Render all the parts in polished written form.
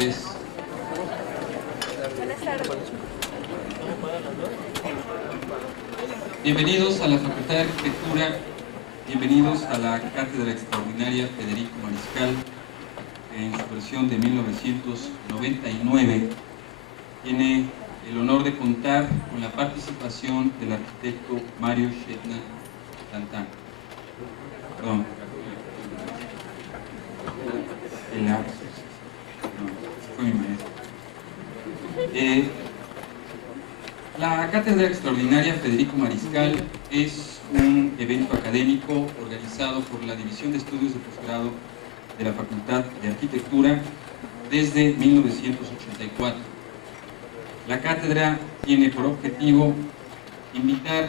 señores. Bienvenidos a la Facultad de Arquitectura, bienvenidos a la Cátedra Extraordinaria Federico Mariscal, en su versión de 1999. Tiene el honor de contar con la participación del arquitecto Mario Shetland Tantán. Perdón. Fue mi maestro. La Cátedra Extraordinaria Federico Mariscal es un evento académico organizado por la División de Estudios de Posgrado de la Facultad de Arquitectura desde 1984. La cátedra tiene por objetivo invitar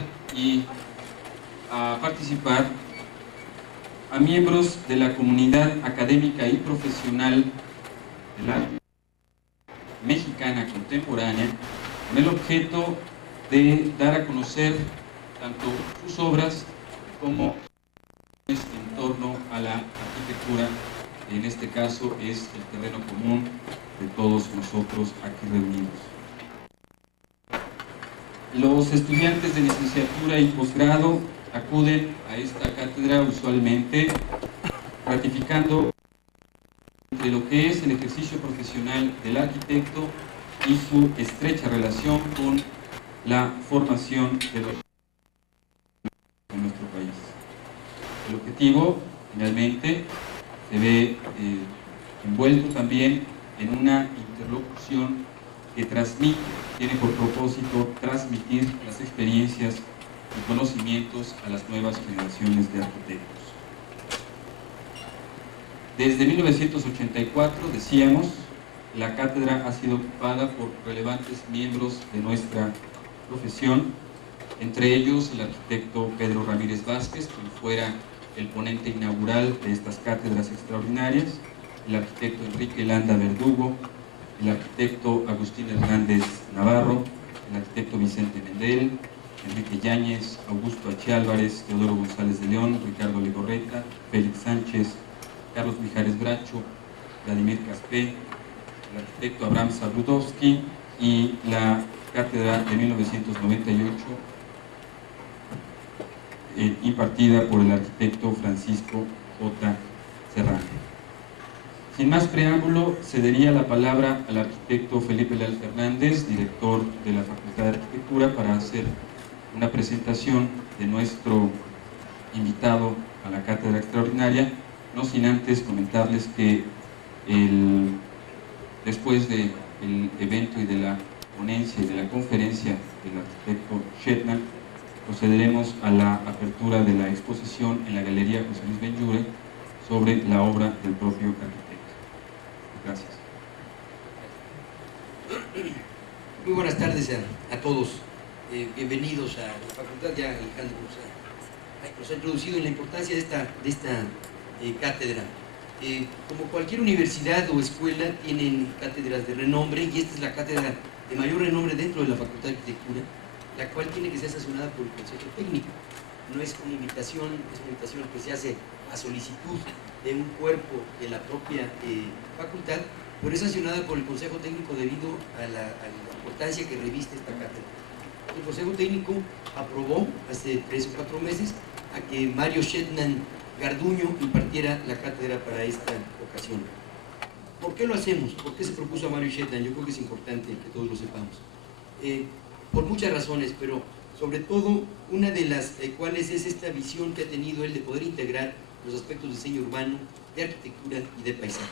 a participar a miembros de la comunidad académica y profesional de la mexicana contemporánea, con el objeto de dar a conocer tanto sus obras como en torno a la arquitectura, que en este caso es el terreno común de todos nosotros aquí reunidos. Los estudiantes de licenciatura y posgrado acuden a esta cátedra usualmente ratificando entre lo que es el ejercicio profesional del arquitecto y su estrecha relación con la formación de nuestro país. El objetivo, finalmente, se ve envuelto también en una interlocución que tiene por propósito transmitir las experiencias y conocimientos a las nuevas generaciones de arquitectos. Desde 1984, decíamos, la cátedra ha sido ocupada por relevantes miembros de nuestra profesión, entre ellos el arquitecto Pedro Ramírez Vázquez, quien fuera el ponente inaugural de estas cátedras extraordinarias, el arquitecto Enrique Landa Verdugo, el arquitecto Agustín Hernández Navarro, el arquitecto Vicente Mendel, Enrique Yáñez, Augusto H. Álvarez, Teodoro González de León, Ricardo Legorreta, Félix Sánchez, Carlos Mijares Bracho, Vladimir Caspé, el arquitecto Abraham Sabrudowski y la cátedra de 1998 impartida por el arquitecto Francisco J. Serrano. Sin más preámbulo, cedería la palabra al arquitecto Felipe Leal Fernández, director de la Facultad de Arquitectura, para hacer una presentación de nuestro invitado a la cátedra extraordinaria, no sin antes comentarles que después del evento y de la ponencia y de la conferencia del arquitecto Shetland, procederemos a la apertura de la exposición en la Galería José Luis Benlliure sobre la obra del propio arquitecto. Gracias. Muy buenas tardes a todos. Bienvenidos a la facultad. Ya Alejandro nos ha introducido en la importancia de esta cátedra. Como cualquier universidad o escuela, tienen cátedras de renombre, y esta es la cátedra de mayor renombre dentro de la Facultad de Arquitectura, la cual tiene que ser sancionada por el Consejo Técnico. No es una invitación, es una invitación que se hace a solicitud de un cuerpo de la propia facultad, pero es sancionada por el Consejo Técnico debido a la importancia que reviste esta cátedra. El Consejo Técnico aprobó hace 3 o 4 meses a que Mario Shetland Garduño impartiera la cátedra para esta ocasión. ¿Por qué lo hacemos? ¿Por qué se propuso a Mario Shetland? Yo creo que es importante que todos lo sepamos. Por muchas razones, pero sobre todo una de las cuales es esta visión que ha tenido él de poder integrar los aspectos de diseño urbano, de arquitectura y de paisaje.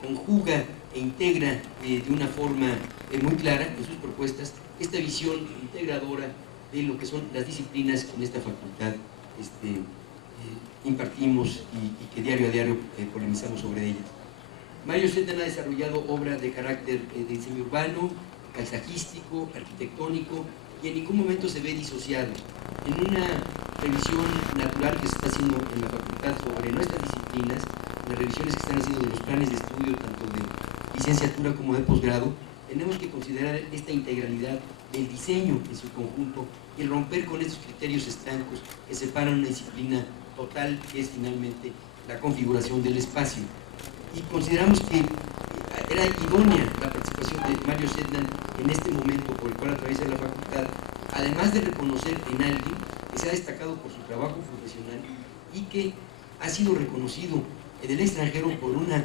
Conjuga e integra de una forma muy clara en sus propuestas esta visión integradora de lo que son las disciplinas que en esta facultad impartimos y que diario a diario polemizamos sobre ellas. Mario Shetland ha desarrollado obras de carácter de diseño urbano, paisajístico, arquitectónico, y en ningún momento se ve disociado. En una revisión natural que se está haciendo en la facultad sobre nuestras disciplinas, las revisiones que están haciendo de los planes de estudio, tanto de licenciatura como de posgrado, tenemos que considerar esta integralidad del diseño en su conjunto y el romper con estos criterios estancos que separan una disciplina total, que es finalmente la configuración del espacio. Y consideramos que era idónea la participación de Mario Sednan en este momento por el cual atraviesa la facultad, además de reconocer en alguien que se ha destacado por su trabajo profesional y que ha sido reconocido en el extranjero por una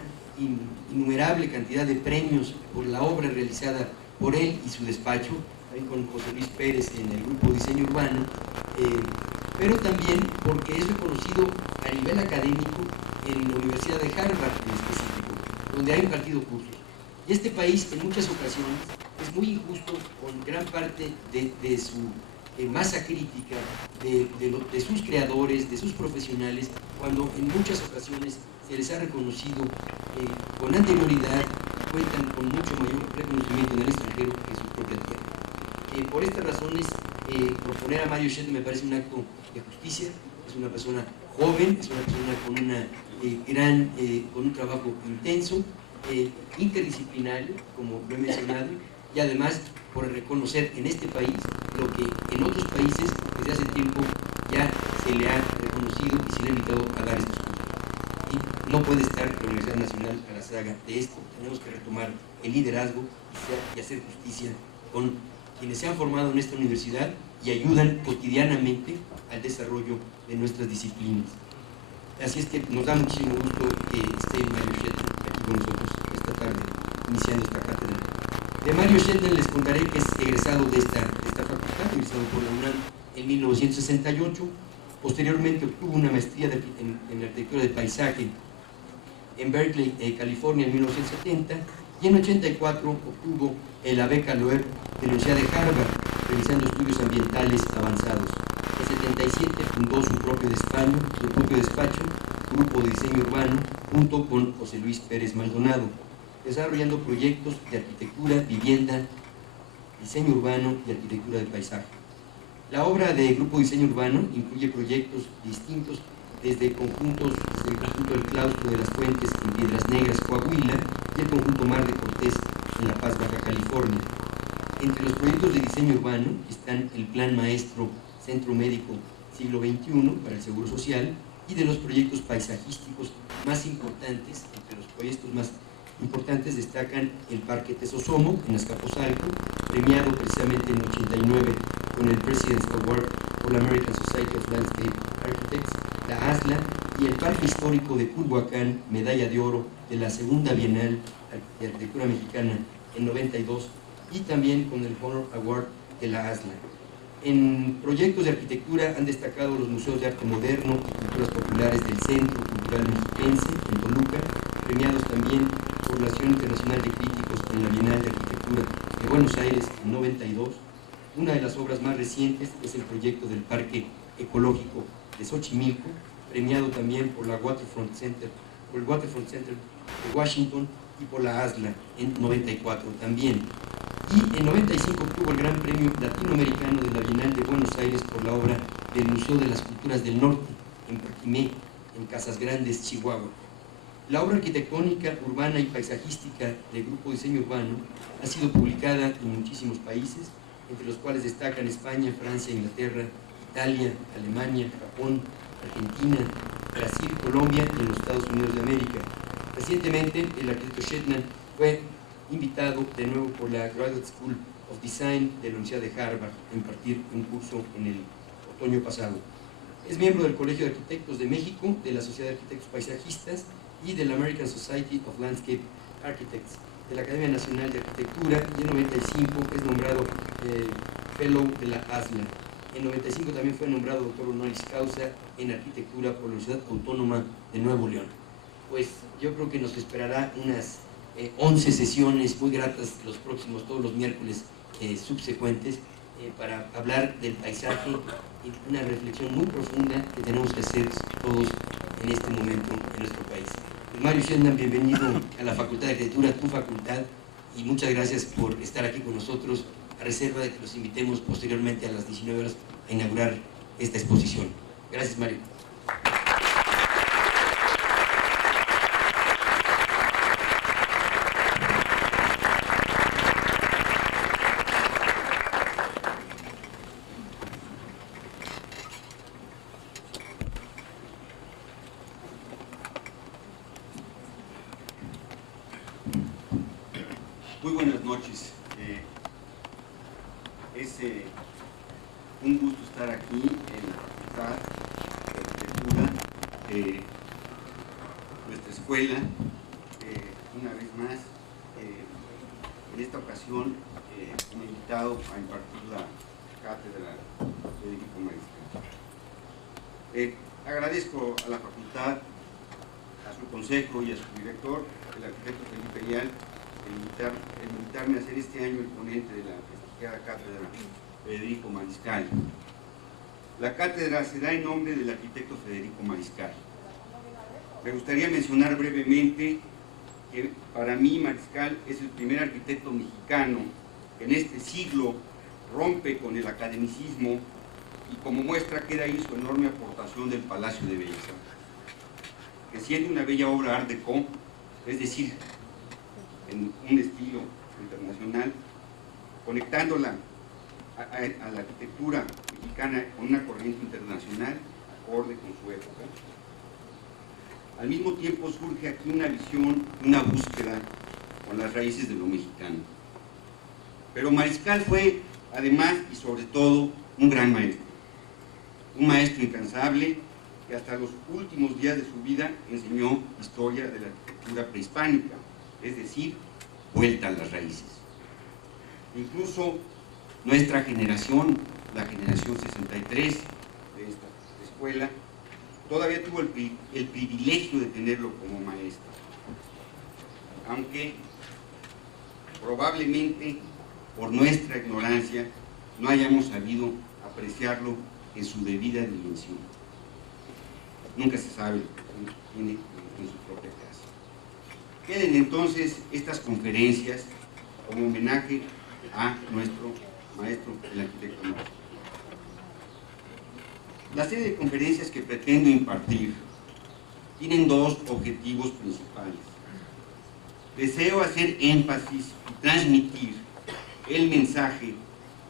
innumerable cantidad de premios por la obra realizada por él y su despacho, también con José Luis Pérez en el grupo Diseño Urbano, pero también porque es reconocido a nivel académico en la Universidad de Harvard en específico, donde ha impartido cursos. Y este país en muchas ocasiones es muy injusto con gran parte de su masa crítica, de sus creadores, de sus profesionales, cuando en muchas ocasiones se les ha reconocido con anterioridad, cuentan con mucho mayor reconocimiento en el extranjero que en su propia tierra. Por estas razones, proponer a Mario Sednan me parece un acto de justicia. Es una persona joven, es una persona con un trabajo intenso, interdisciplinario, como lo he mencionado, y además por reconocer en este país lo que en otros países desde hace tiempo ya se le ha reconocido y se le ha invitado a dar estos cursos. Y no puede estar la Universidad Nacional a la saga de esto. Tenemos que retomar el liderazgo y hacer justicia con quienes se han formado en esta universidad y ayudan cotidianamente al desarrollo de nuestras disciplinas. Así es que nos da muchísimo gusto que esté Mario Sednan aquí con nosotros esta tarde, iniciando esta cátedra. De Mario Sednan les contaré que es egresado de esta facultad, egresado por la UNAM en 1968. Posteriormente obtuvo una maestría en arquitectura de paisaje en Berkeley, California, en 1970, y en 84 obtuvo la beca Loeb de la Universidad de Harvard, realizando estudios ambientales avanzados. En 77 fundó su propio despacho, Grupo de Diseño Urbano, junto con José Luis Pérez Maldonado, desarrollando proyectos de arquitectura, vivienda, diseño urbano y arquitectura de paisaje. La obra de Grupo Diseño Urbano incluye proyectos distintos desde el conjunto del Claustro de las Fuentes en Piedras Negras, Coahuila, y el conjunto Mar de Cortés en La Paz, Baja California. Entre los proyectos de diseño urbano están el Plan Maestro Centro Médico Siglo XXI para el Seguro Social, y de los proyectos paisajísticos más importantes, entre los proyectos más importantes destacan el Parque Tesosomo en Azcapotzalco, premiado precisamente en 89 con el President's Award por la American Society of Landscape Architects, la ASLA, y el Parque Histórico de Culhuacán, medalla de oro de la Segunda Bienal de Arquitectura Mexicana en 92, y también con el Honor Award de la ASLA. En proyectos de arquitectura han destacado los Museos de Arte Moderno y Culturas Populares del Centro Cultural Mexiquense en Toluca, premiados también por la Asociación Internacional de Críticos en la Bienal de Arquitectura de Buenos Aires en 92. Una de las obras más recientes es el proyecto del Parque Ecológico de Xochimilco, premiado también por el Waterfront Center de Washington y por la ASLA en 94 también. Y en 95 obtuvo el Gran Premio Latinoamericano de la Bienal de Buenos Aires por la obra del Museo de las Culturas del Norte, en Paquimé, en Casas Grandes, Chihuahua. La obra arquitectónica, urbana y paisajística del Grupo Diseño Urbano ha sido publicada en muchísimos países, entre los cuales destacan España, Francia, Inglaterra, Italia, Alemania, Japón, Argentina, Brasil, Colombia y en los Estados Unidos de América. Recientemente, el arquitecto Sednan fue invitado de nuevo por la Graduate School of Design de la Universidad de Harvard a impartir un curso en el otoño pasado. Es miembro del Colegio de Arquitectos de México, de la Sociedad de Arquitectos Paisajistas y de la American Society of Landscape Architects, de la Academia Nacional de Arquitectura, y en 95 es nombrado Fellow de la ASLA. En 95 también fue nombrado doctor honoris causa en arquitectura por la Universidad Autónoma de Nuevo León. Pues yo creo que nos esperará unas 11 sesiones muy gratas todos los miércoles subsecuentes para hablar del paisaje, y una reflexión muy profunda que tenemos que hacer todos en este momento en nuestro país. Pues Mario Sednan, bienvenido a la Facultad de Arquitectura, tu facultad, y muchas gracias por estar aquí con nosotros, a reserva de que los invitemos posteriormente a las 19 horas a inaugurar esta exposición. Gracias, Mario. Muy buenas noches. Es un gusto estar aquí en la Facultad de Arquitectura de nuestra escuela. Una vez más, en esta ocasión me he invitado a impartir la cátedra Federico Mariscal. Agradezco a la facultad, a su consejo y a su director, el arquitecto Felipe Ayal, el invitarme a ser este año el ponente de la prestigiada cátedra Federico Mariscal. La cátedra se da en nombre del arquitecto Federico Mariscal. Me gustaría mencionar brevemente que para mí Mariscal es el primer arquitecto mexicano que en este siglo rompe con el academicismo y como muestra queda ahí su enorme aportación del Palacio de Bellas Artes, que siendo una bella obra Art Deco, es decir, en un estilo internacional, conectándola a la arquitectura mexicana con una corriente internacional acorde con su época. Al mismo tiempo surge aquí una visión, una búsqueda con las raíces de lo mexicano. Pero Mariscal fue, además y sobre todo, un gran maestro. Un maestro incansable que hasta los últimos días de su vida enseñó historia de la arquitectura prehispánica, es decir, vuelta a las raíces. Incluso nuestra generación, la generación 63 de esta escuela, todavía tuvo el privilegio de tenerlo como maestro, aunque probablemente por nuestra ignorancia no hayamos sabido apreciarlo en su debida dimensión. Nunca se sabe lo que tiene en su propia casa. Queden entonces estas conferencias como homenaje a nuestro maestro, el arquitecto Mariscal. La serie de conferencias que pretendo impartir tienen dos objetivos principales. Deseo hacer énfasis y transmitir el mensaje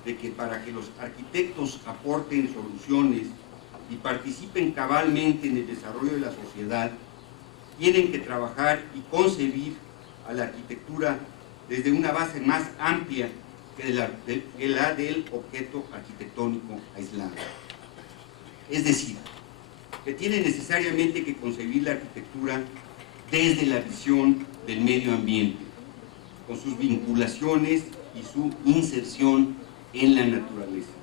de que para que los arquitectos aporten soluciones y participen cabalmente en el desarrollo de la sociedad, tienen que trabajar y concebir a la arquitectura desde una base más amplia que la del objeto arquitectónico aislado. Es decir, que tiene necesariamente que concebir la arquitectura desde la visión del medio ambiente, con sus vinculaciones y su inserción en la naturaleza.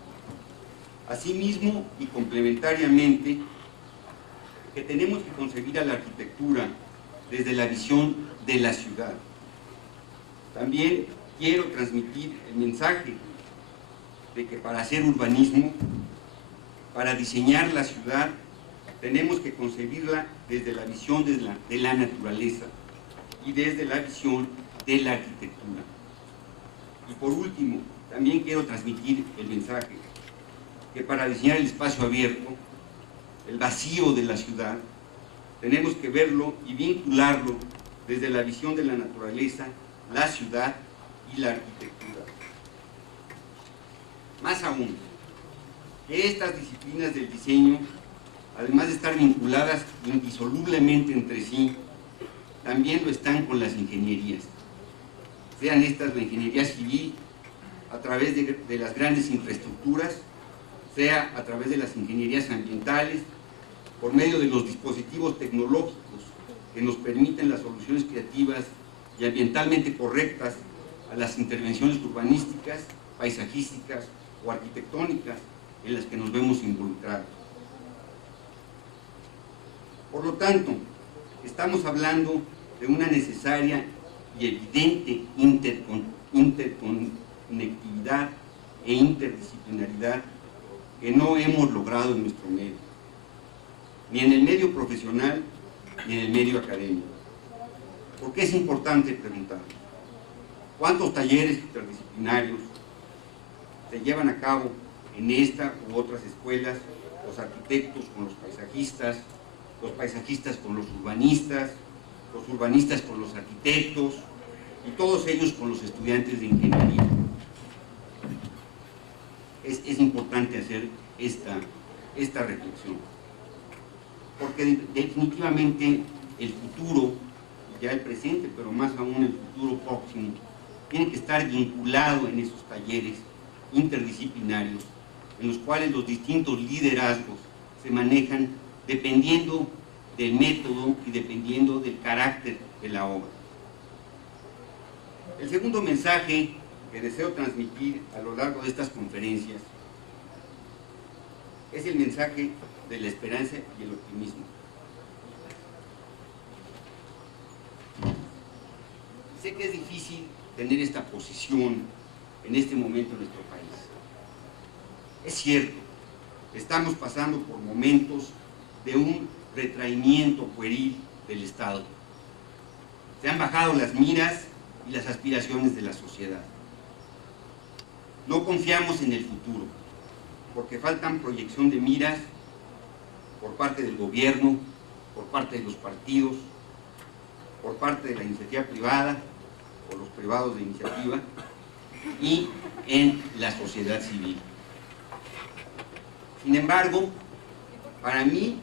Asimismo y complementariamente, que tenemos que concebir a la arquitectura desde la visión de la ciudad. También quiero transmitir el mensaje de que para hacer urbanismo, para diseñar la ciudad, tenemos que concebirla desde la visión de la naturaleza y desde la visión de la arquitectura. Y por último, también quiero transmitir el mensaje que para diseñar el espacio abierto, el vacío de la ciudad, tenemos que verlo y vincularlo desde la visión de la naturaleza, la ciudad y la arquitectura. Más aún, que estas disciplinas del diseño, además de estar vinculadas indisolublemente entre sí, también lo están con las ingenierías. Sean estas la ingeniería civil, a través de las grandes infraestructuras, sea a través de las ingenierías ambientales, por medio de los dispositivos tecnológicos que nos permiten las soluciones creativas y ambientalmente correctas a las intervenciones urbanísticas, paisajísticas o arquitectónicas en las que nos vemos involucrados. Por lo tanto, estamos hablando de una necesaria y evidente interconectividad e interdisciplinaridad que no hemos logrado en nuestro medio, ni en el medio profesional ni en el medio académico. ¿Por qué es importante preguntar? ¿Cuántos talleres interdisciplinarios se llevan a cabo en esta u otras escuelas? Los arquitectos con los paisajistas con los urbanistas con los arquitectos y todos ellos con los estudiantes de ingeniería. Es importante hacer esta reflexión, porque definitivamente el futuro, ya el presente, pero más aún el futuro próximo, tiene que estar vinculado en esos talleres interdisciplinarios, en los cuales los distintos liderazgos se manejan dependiendo del método y dependiendo del carácter de la obra. El segundo mensaje que deseo transmitir a lo largo de estas conferencias es el mensaje de la esperanza y el optimismo. Sé que es difícil tener esta posición en este momento en nuestro país. Es cierto, estamos pasando por momentos de un retraimiento pueril del Estado. Se han bajado las miras y las aspiraciones de la sociedad. No confiamos en el futuro, porque faltan proyección de miras por parte del gobierno, por parte de los partidos, por parte de la iniciativa privada, por los privados de iniciativa y en la sociedad civil. Sin embargo, para mí,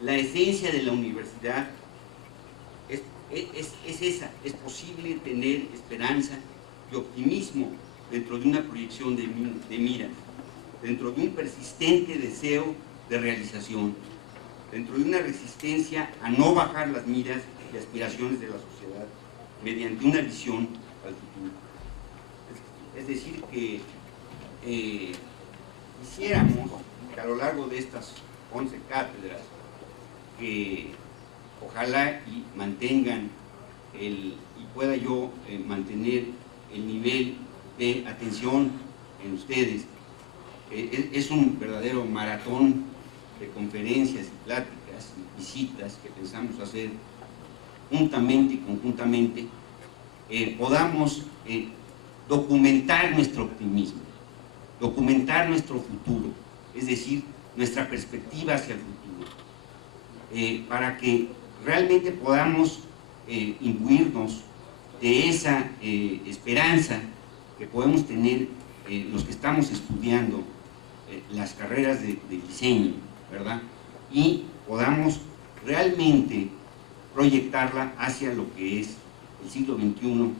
la esencia de la universidad es esa, es posible tener esperanza y optimismo dentro de una proyección de miras, dentro de un persistente deseo de realización, dentro de una resistencia a no bajar las miras y aspiraciones de la sociedad mediante una visión al futuro. Es decir, que quisiéramos que a lo largo de estas 11 cátedras, que ojalá y mantengan y pueda yo mantener el nivel de atención en ustedes. Es un verdadero maratón de conferencias y pláticas y visitas que pensamos hacer juntamente y conjuntamente, podamos documentar nuestro optimismo, documentar nuestro futuro, es decir, nuestra perspectiva hacia el futuro, para que realmente podamos imbuirnos de esa esperanza que podemos tener los que estamos estudiando las carreras de diseño, ¿verdad? Y podamos realmente proyectarla hacia lo que es el siglo XXI,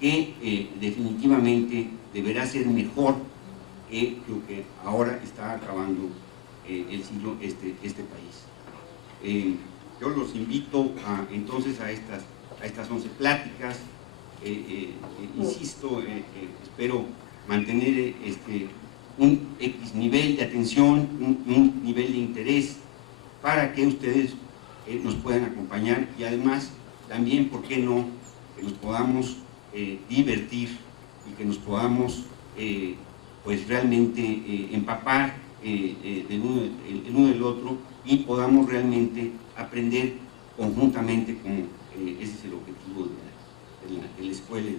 que definitivamente deberá ser mejor que lo que ahora está acabando el siglo este país. Yo los invito entonces a estas 11 pláticas. Insisto, espero mantener un X nivel de atención, un nivel de interés para que ustedes nos puedan acompañar y además también, ¿por qué no?, que nos podamos divertir y que nos podamos pues realmente empapar el uno del otro y podamos realmente aprender conjuntamente, como ese es el objetivo de la escuela y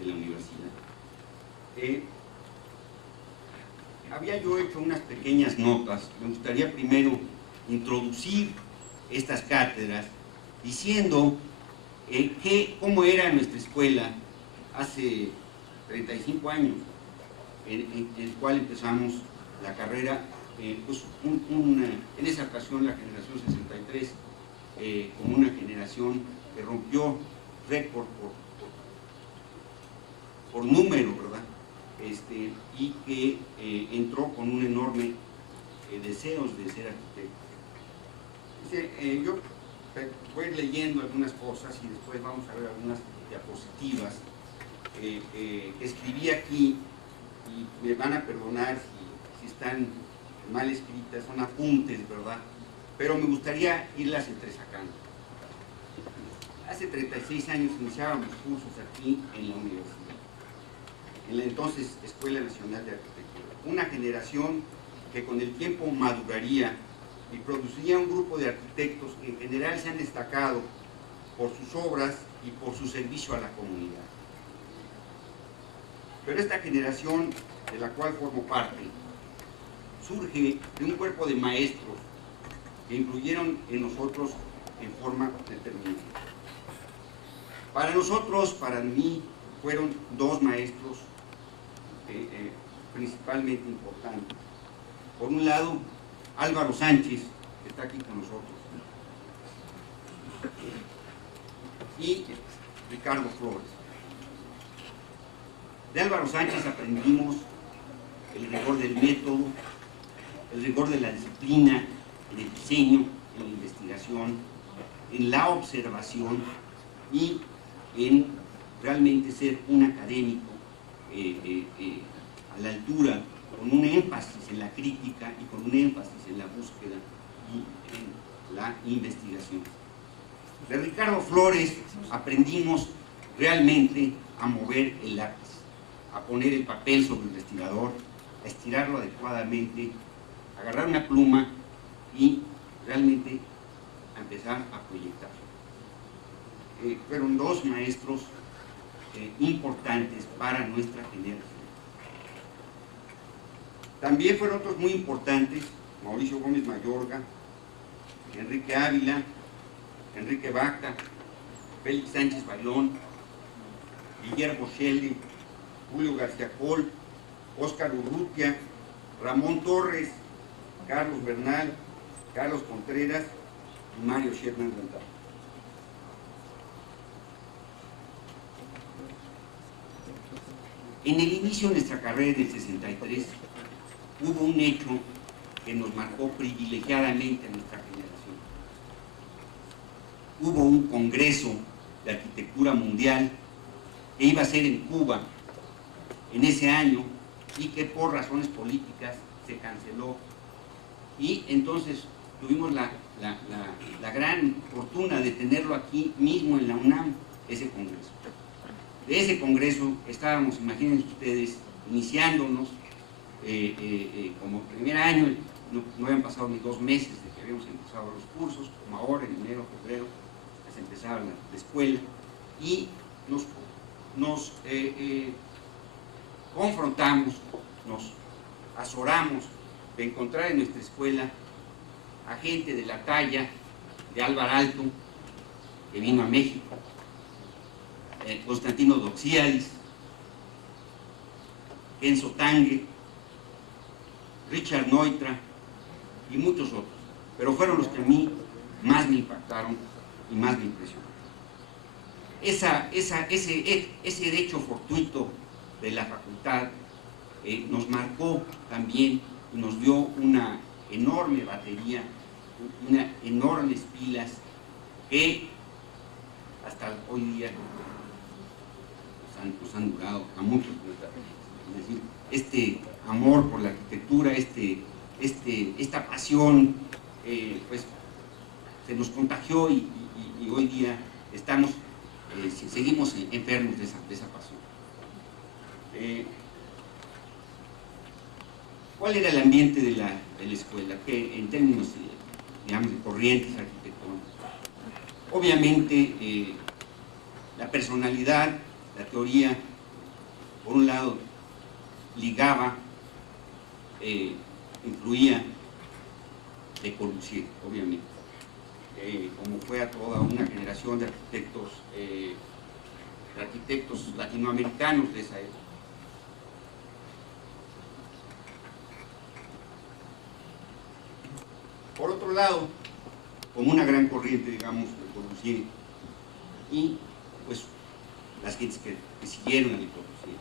de la universidad. Había yo hecho unas pequeñas notas. Me gustaría primero introducir estas cátedras diciendo cómo era nuestra escuela hace 35 años, en el cual empezamos la carrera, pues en esa ocasión la generación 63, como una generación que rompió récord por número, ¿verdad? Y que entró con un enorme deseos de ser arquitecto. Yo voy a ir leyendo algunas cosas y después vamos a ver algunas diapositivas que escribí aquí, y me van a perdonar si están mal escritas, son apuntes, ¿verdad? Pero me gustaría irlas entresacando. Hace 36 años iniciábamos cursos aquí en la universidad, en la entonces Escuela Nacional de Arquitectura. Una generación que con el tiempo maduraría y produciría un grupo de arquitectos que en general se han destacado por sus obras y por su servicio a la comunidad. Pero esta generación, de la cual formo parte, surge de un cuerpo de maestros que influyeron en nosotros en forma determinada. Para nosotros, para mí, fueron dos maestros principalmente importantes. Por un lado, Álvaro Sánchez, que está aquí con nosotros, y Ricardo Flores. De Álvaro Sánchez aprendimos el rigor del método, el rigor de la disciplina, en el diseño, en la investigación, en la observación y en realmente ser un académico a la altura, con un énfasis en la crítica y con un énfasis en la búsqueda y en la investigación. De Ricardo Flores aprendimos realmente a mover el lápiz, a poner el papel sobre el respirador, a estirarlo adecuadamente, a agarrar una pluma y realmente a empezar a proyectar. Fueron dos maestros importantes para nuestra generación. También fueron otros muy importantes: Mauricio Gómez Mayorga, Enrique Ávila, Enrique Vaca, Félix Sánchez Bailón, Guillermo Schelle, Julio García Coll, Óscar Urrutia, Ramón Torres, Carlos Bernal, Carlos Contreras y Mario Sherman Randall. En el inicio de nuestra carrera del 63 hubo un hecho que nos marcó privilegiadamente a nuestra generación. Hubo un congreso de arquitectura mundial que iba a ser en Cuba en ese año y que por razones políticas se canceló, y entonces tuvimos la gran fortuna de tenerlo aquí mismo en la UNAM, ese congreso. De ese congreso estábamos, imagínense ustedes, iniciándonos como primer año, no habían pasado ni 2 meses de que habíamos empezado los cursos, como ahora en enero, febrero, se empezaba la escuela, y nos confrontamos, nos azoramos de encontrar en nuestra escuela a gente de la talla de Álvaro Alto, que vino a México, Constantino Doxiadis, Enzo Tange, Richard Neutra y muchos otros, pero fueron los que a mí más me impactaron y más me impresionaron. Ese hecho fortuito de la facultad nos marcó también y nos dio una enorme batería, unas enormes pilas que hasta hoy día nos han durado a muchos. Es decir, este amor por la arquitectura, esta pasión, pues se nos contagió y hoy día seguimos enfermos de esa pasión. ¿Cuál era el ambiente de la escuela? Que en términos, digamos, de corrientes arquitectónicas, obviamente la personalidad, la teoría, por un lado, ligaba, influía Le Corbusier, obviamente, como fue a toda una generación de arquitectos latinoamericanos de esa época. Por otro lado, como una gran corriente, digamos, Le Corbusier, y pues las gentes que siguieron a Le Corbusier: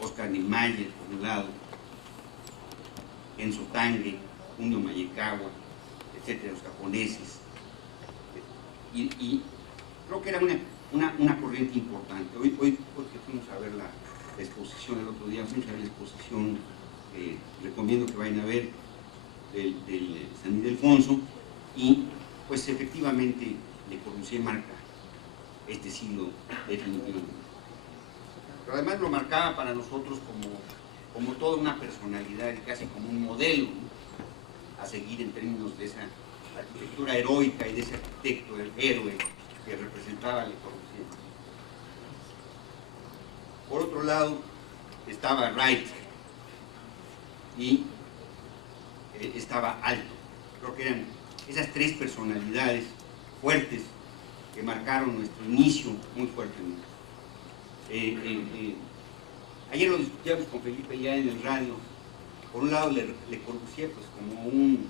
Oscar Niemeyer, por un lado, Enzo Tange, Junio Maekawa, etcétera, los japoneses. Y creo que era una corriente importante. Hoy que fuimos a ver la exposición el otro día, fuimos a ver la exposición, recomiendo que vayan a ver, del San Ildefonso, y pues efectivamente Le Corbusier marca este siglo definitivamente. Pero además lo marcaba para nosotros como toda una personalidad y casi como un modelo, ¿no?, a seguir en términos de esa arquitectura heroica y de ese arquitecto, el héroe que representaba a Le Corbusier. Por otro lado estaba Wright y estaba Alto. Creo que eran esas 3 personalidades fuertes que marcaron nuestro inicio muy fuertemente. Ayer lo discutíamos con Felipe ya en el radio. Por un lado, Le Corbusier, pues, como un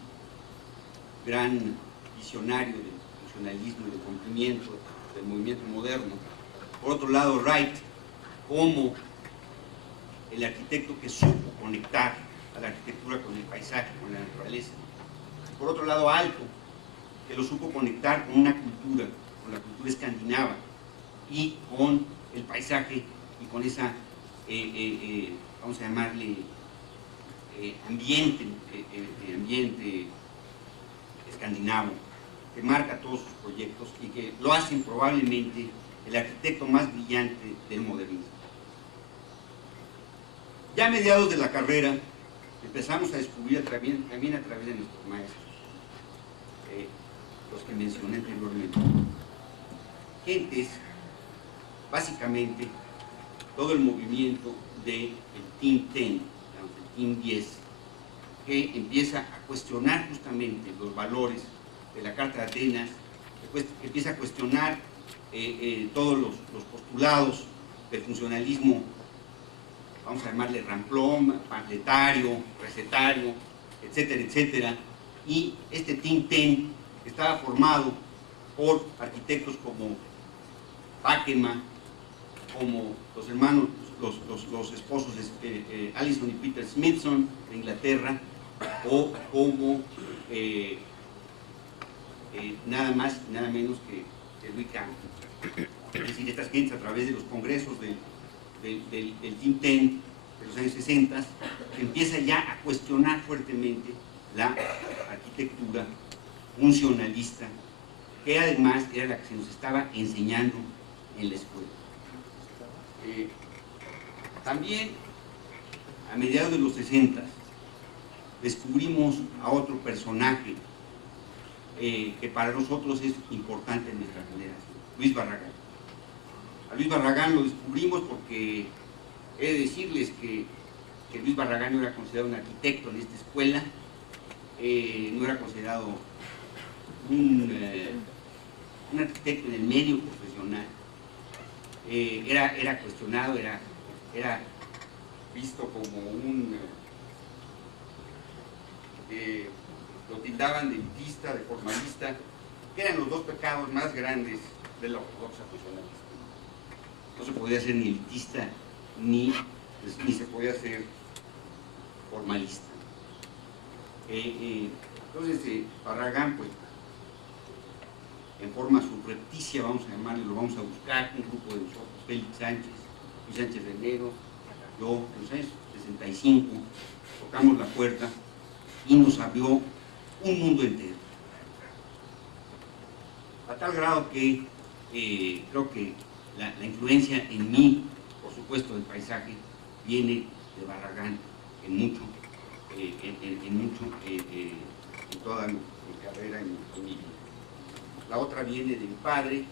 gran visionario del funcionalismo y del cumplimiento del movimiento moderno. Por otro lado, Wright como el arquitecto que supo conectar a la arquitectura con el paisaje, con la naturaleza. Por otro lado, Aalto, que lo supo conectar con una cultura, con la cultura escandinava y con el paisaje y con esa, vamos a llamarle, ambiente escandinavo, que marca todos sus proyectos y que lo hacen probablemente el arquitecto más brillante del modernismo. Ya a mediados de la carrera empezamos a descubrir también a través de nuestros maestros, los que mencioné anteriormente, gentes, básicamente todo el movimiento del Team 10, el Team 10, que empieza a cuestionar justamente los valores de la Carta de Atenas, que empieza a cuestionar todos los postulados del funcionalismo, vamos a llamarle ramplón, panfletario, recetario, etcétera, etcétera, y este Team 10 estaba formado por arquitectos como Backenman, como los hermanos, los esposos Allison y Peter Smithson de Inglaterra, o como nada más y nada menos que Louis Kahn. Es decir, estas gentes a través de los congresos del Team 10 de los años 60 empieza ya a cuestionar fuertemente la arquitectura funcionalista, que además era la que se nos estaba enseñando en la escuela. También a mediados de los 60 descubrimos a otro personaje que para nosotros es importante en nuestra generación, Luis Barragán. A Luis Barragán lo descubrimos porque he de decirles que Luis Barragán no era considerado un arquitecto en esta escuela, no era considerado un arquitecto en el medio profesional, era cuestionado, era visto como lo tildaban de elitista, de formalista, que eran los dos pecados más grandes de la ortodoxa funcionalista. No se podía ser ni elitista ni se podía ser formalista. Entonces Barragán, pues, en forma subrepticia, vamos a llamarle, lo vamos a buscar, un grupo de nosotros, Félix Sánchez, Luis Sánchez Renero, yo, en los años 65, tocamos la puerta y nos abrió un mundo entero. A tal grado que creo que la influencia en mí, por supuesto, del paisaje, viene de Barragán en mucho, en toda mi carrera, en mi vida. La otra viene de mi padre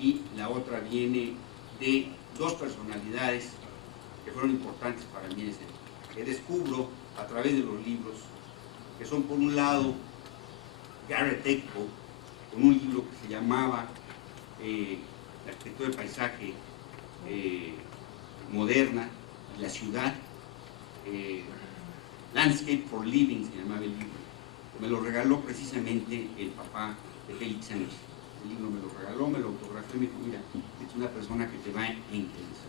y la otra viene de dos personalidades que fueron importantes para mí, que descubro a través de los libros, que son por un lado Garrett Eckbo, con un libro que se llamaba La arquitectura del paisaje moderna y la ciudad, Landscape for Living se llamaba el libro, que me lo regaló precisamente el papá de Félix Sánchez. El libro me lo regaló, me lo autografió y me dijo, mira, es una persona que te va a interesar.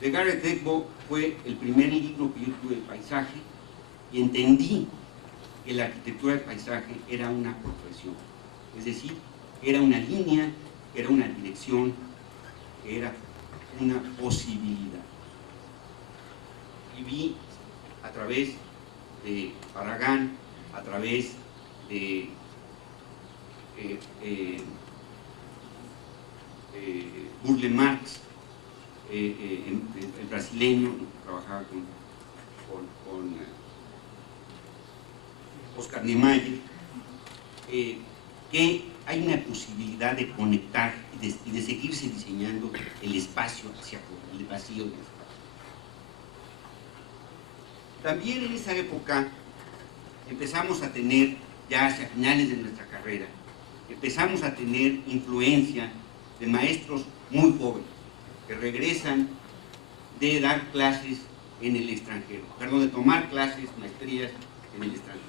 De Garrett Eckbo fue el primer libro que yo tuve de paisaje y entendí que la arquitectura del paisaje era una profesión, es decir, era una línea, era una dirección, era una posibilidad. Y vi a través de Barragán, a través de Burle Marx, el brasileño, trabajaba con Oscar Niemeyer, que hay una posibilidad de conectar y de seguirse diseñando el espacio hacia afuera, el vacío del espacio. También en esa época empezamos a tener, ya hacia finales de nuestra carrera, empezamos a tener influencia de maestros muy jóvenes que regresan de dar clases en el extranjero, perdón, de tomar clases, maestrías en el extranjero,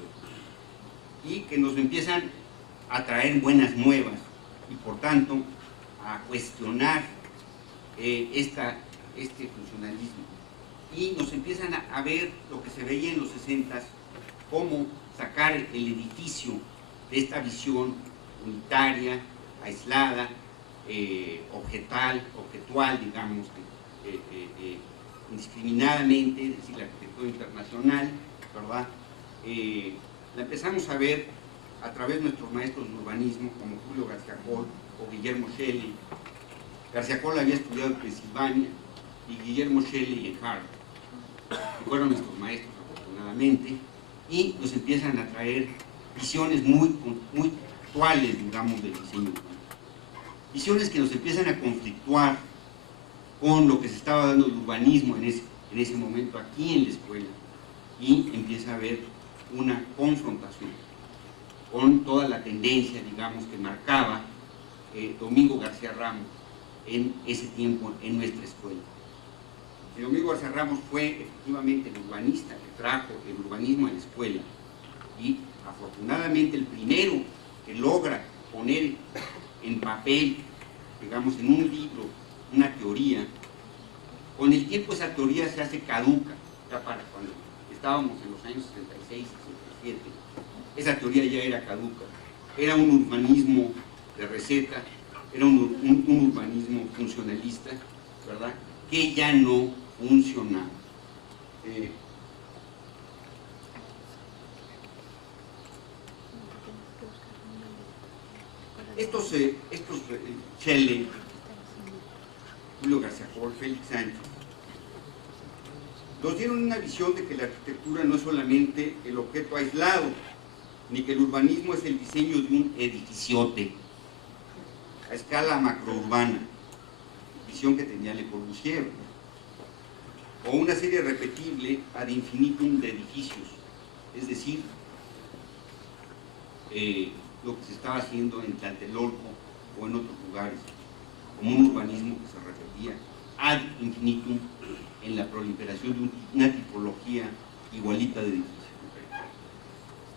y que nos empiezan a traer buenas nuevas y por tanto a cuestionar este funcionalismo. y nos empiezan a ver lo que se veía en los 60s, cómo sacar el edificio de esta visión unitaria, aislada, objetual, digamos, indiscriminadamente, es decir, la arquitectura internacional, ¿verdad? La empezamos a ver a través de nuestros maestros de urbanismo, como Julio García Coll o Guillermo Shelley. García Coll había estudiado en Pensilvania y Guillermo Shelley en Harvard, que fueron nuestros maestros afortunadamente, y nos empiezan a traer visiones muy actuales, digamos, del diseño urbano. Visiones que nos empiezan a conflictuar con lo que se estaba dando de urbanismo en ese momento aquí en la escuela, y empieza a haber una confrontación con toda la tendencia, digamos, que marcaba Domingo García Ramos en ese tiempo en nuestra escuela. Domingo García Ramos fue efectivamente el urbanista que trajo el urbanismo a la escuela, y afortunadamente el primero que logra poner en papel, digamos, en un libro, una teoría. Con el tiempo esa teoría se hace caduca, ya para cuando estábamos en los años 66, 67, esa teoría ya era caduca, era un urbanismo de receta, era un urbanismo funcionalista, ¿verdad?, que ya no funcionaba. Estos Shelley, Julio García Coll, Félix Sánchez, nos dieron una visión de que la arquitectura no es solamente el objeto aislado, ni que el urbanismo es el diseño de un edificiote a escala macrourbana, visión que tenía Le Corbusier, o una serie repetible ad infinitum de edificios, es decir, lo que se estaba haciendo en Tlatelolco o en otros lugares, como un urbanismo que se repetía ad infinitum en la proliferación de una tipología igualita de edificios.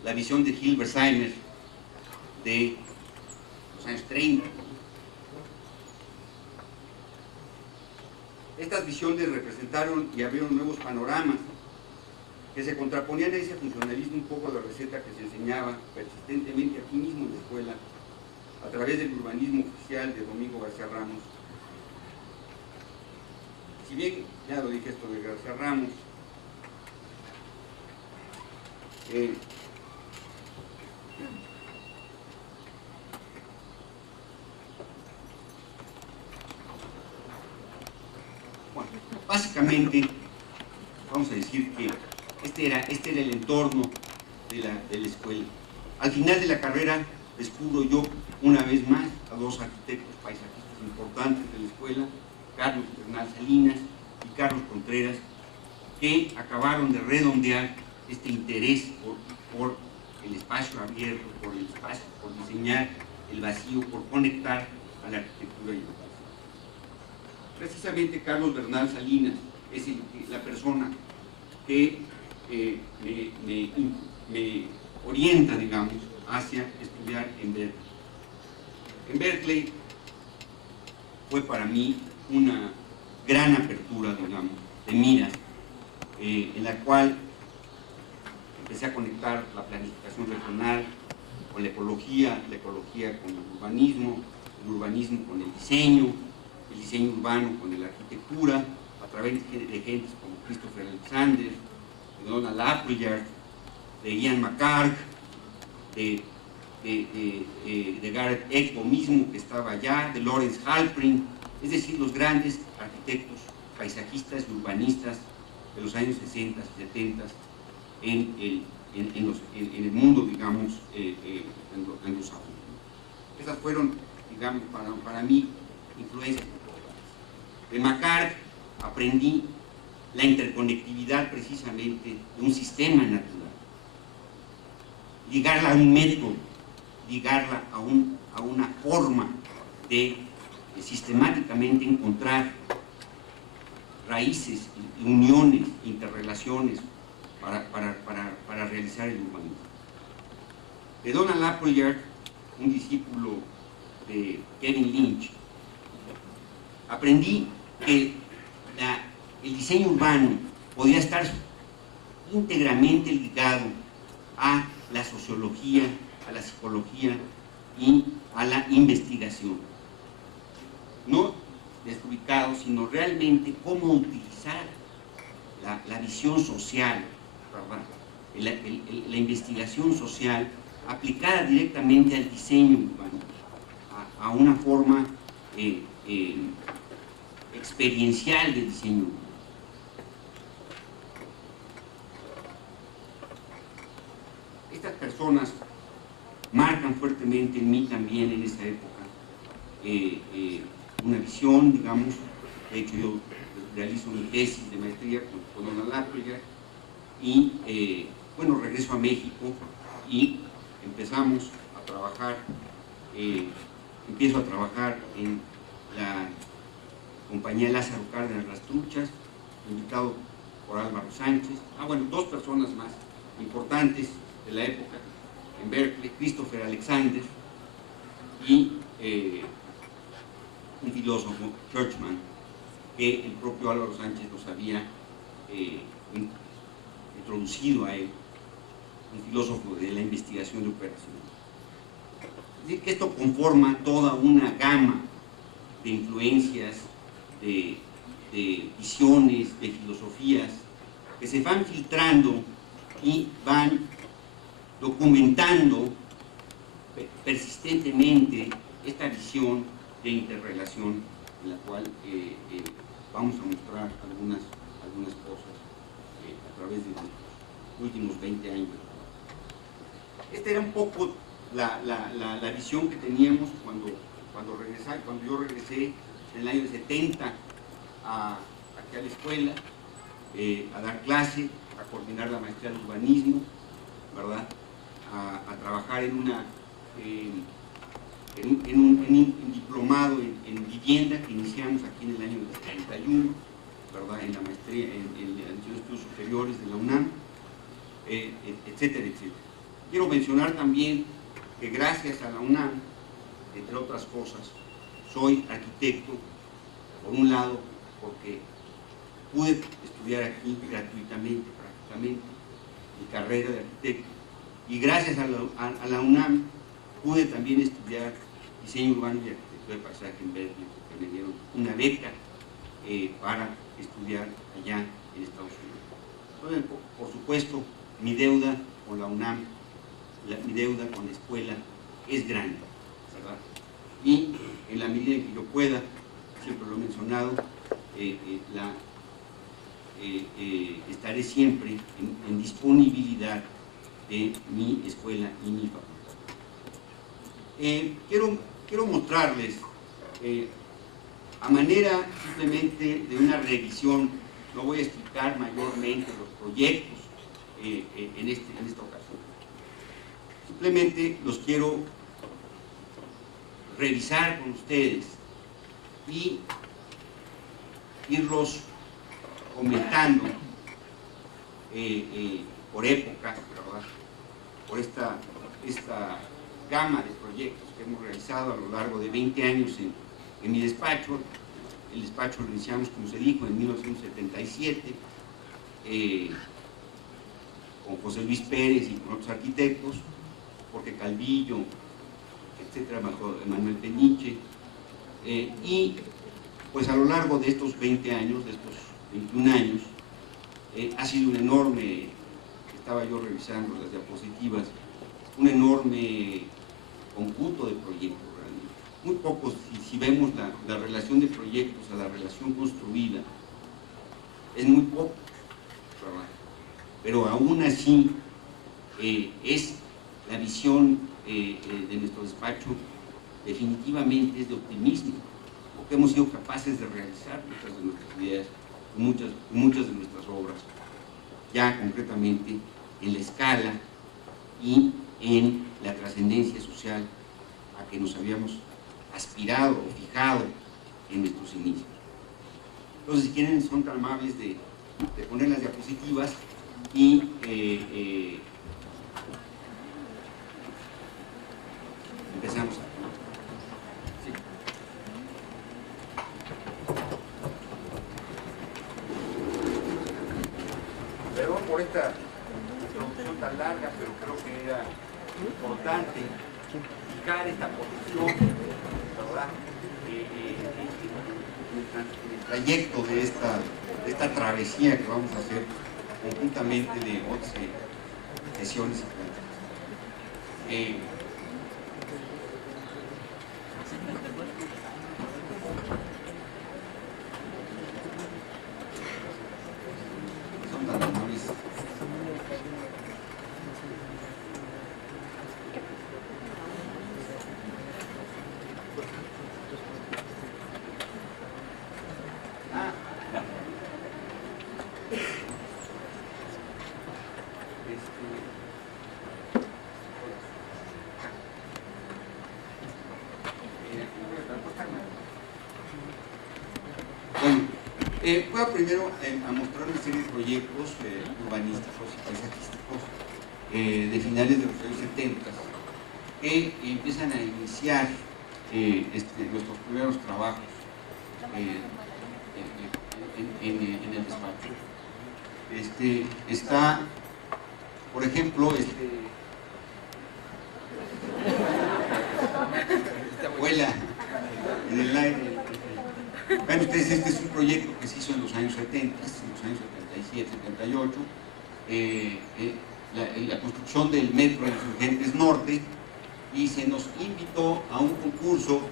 La visión de Hilbersheimer de los años 30. Estas visiones representaron y abrieron nuevos panoramas que se contraponían a ese funcionalismo un poco de receta que se enseñaba persistentemente aquí mismo en la escuela a través del urbanismo oficial de Domingo García Ramos. Si bien ya lo dije esto de García Ramos, bueno, básicamente vamos a decir que este era el entorno de la escuela. Al final de la carrera descubro yo una vez más a dos arquitectos paisajistas importantes de la escuela, Carlos Bernal Salinas y Carlos Contreras, que acabaron de redondear este interés por el espacio abierto, por el espacio, por diseñar el vacío, por conectar a la arquitectura y el vacío. Precisamente Carlos Bernal Salinas es la persona que me orienta, digamos, hacia estudiar en Berkeley. En Berkeley fue para mí una gran apertura, digamos, de miras, en la cual empecé a conectar la planificación regional con la ecología con el urbanismo con el diseño urbano con la arquitectura, a través de gentes como Christopher Alexander, de Donald Appleyard, de Ian McCarg, de Gareth Exbo mismo, que estaba allá, de Lawrence Halprin, es decir, los grandes arquitectos, paisajistas y urbanistas de los años 60 y 70 en el mundo, digamos, anglosajón. Esas fueron, digamos, para mí, influencias importantes. De McCarg aprendí la interconectividad precisamente de un sistema natural, ligarla a un método, ligarla a una forma de sistemáticamente encontrar raíces, uniones, interrelaciones para realizar el humanismo. De Donald Appleyard, un discípulo de Kevin Lynch, aprendí que el diseño urbano podía estar íntegramente ligado a la sociología, a la psicología y a la investigación. No desubicado, sino realmente cómo utilizar la visión social, ¿verdad? La investigación social aplicada directamente al diseño urbano, a una forma experiencial de diseño urbano. Estas personas marcan fuertemente en mí también en esa época una visión, digamos. De hecho, yo realizo mi tesis de maestría con Don Alápega y bueno, regreso a México y empezamos a trabajar, empiezo a trabajar en la compañía Lázaro Cárdenas Las Truchas, invitado por Álvaro Sánchez, bueno, dos personas más importantes de la época en Berkeley, Christopher Alexander y un filósofo, Churchman, que el propio Álvaro Sánchez nos había introducido a él, un filósofo de la investigación de operaciones. Es decir, que esto conforma toda una gama de influencias, de visiones, de filosofías, que se van filtrando y van documentando persistentemente esta visión de interrelación en la cual vamos a mostrar algunas cosas a través de los últimos 20 años. Esta era un poco la visión que teníamos cuando yo regresé en el año 70 aquí a la escuela, a dar clase, a coordinar la maestría de urbanismo, ¿verdad? A trabajar en un diplomado en vivienda que iniciamos aquí en el año 71, ¿verdad? En la maestría en los estudios superiores de la UNAM, etcétera, etcétera. Quiero mencionar también que gracias a la UNAM, entre otras cosas, soy arquitecto, por un lado, porque pude estudiar aquí gratuitamente, prácticamente, mi carrera de arquitecto, y gracias a la UNAM pude también estudiar diseño urbano y arquitectura de paisaje en Berkeley, porque me dieron una beca para estudiar allá en Estados Unidos. Entonces, por supuesto, mi deuda con la UNAM, mi deuda con la escuela es grande, ¿verdad? Y en la medida en que yo pueda, siempre lo he mencionado, estaré siempre en disponibilidad de mi escuela y mi facultad. Quiero mostrarles, a manera simplemente de una revisión, no voy a explicar mayormente los proyectos en esta ocasión. Simplemente los quiero revisar con ustedes y irlos comentando por épocas, ¿verdad? Por esta gama de proyectos que hemos realizado a lo largo de 20 años en mi despacho. El despacho lo iniciamos, como se dijo, en 1977, con José Luis Pérez y con otros arquitectos, Jorge Calvillo, etcétera, bajo Manuel Peniche, y pues a lo largo de estos 20 años, de estos 21 años, ha sido un enorme, estaba yo revisando las diapositivas, un enorme conjunto de proyectos realmente. Muy pocos, si vemos la relación de proyectos a la relación construida, es muy poco, ¿verdad? Pero aún así es la visión de nuestro despacho, definitivamente es de optimismo, porque hemos sido capaces de realizar muchas de nuestras ideas, muchas de nuestras obras, ya concretamente en la escala y en la trascendencia social a que nos habíamos aspirado o fijado en nuestros inicios. Entonces, si quieren, son tan amables de poner las diapositivas y empezamos a... esta introducción tan larga, pero creo que era importante fijar esta posición, ¿verdad? En el trayecto de esta travesía que vamos a hacer conjuntamente de 11 sesiones y pláticas. Son tan amables. Voy primero a mostrar una serie de proyectos urbanísticos y paisajísticos de finales de los años 70 que empiezan a iniciar nuestros primeros trabajos en el despacho. Está, por ejemplo, vuela en el aire. Vean ustedes, este es un proyecto que se hizo en los años 70, en los años 77, 78, la construcción del metro de Insurgentes Norte, y se nos invitó a un concurso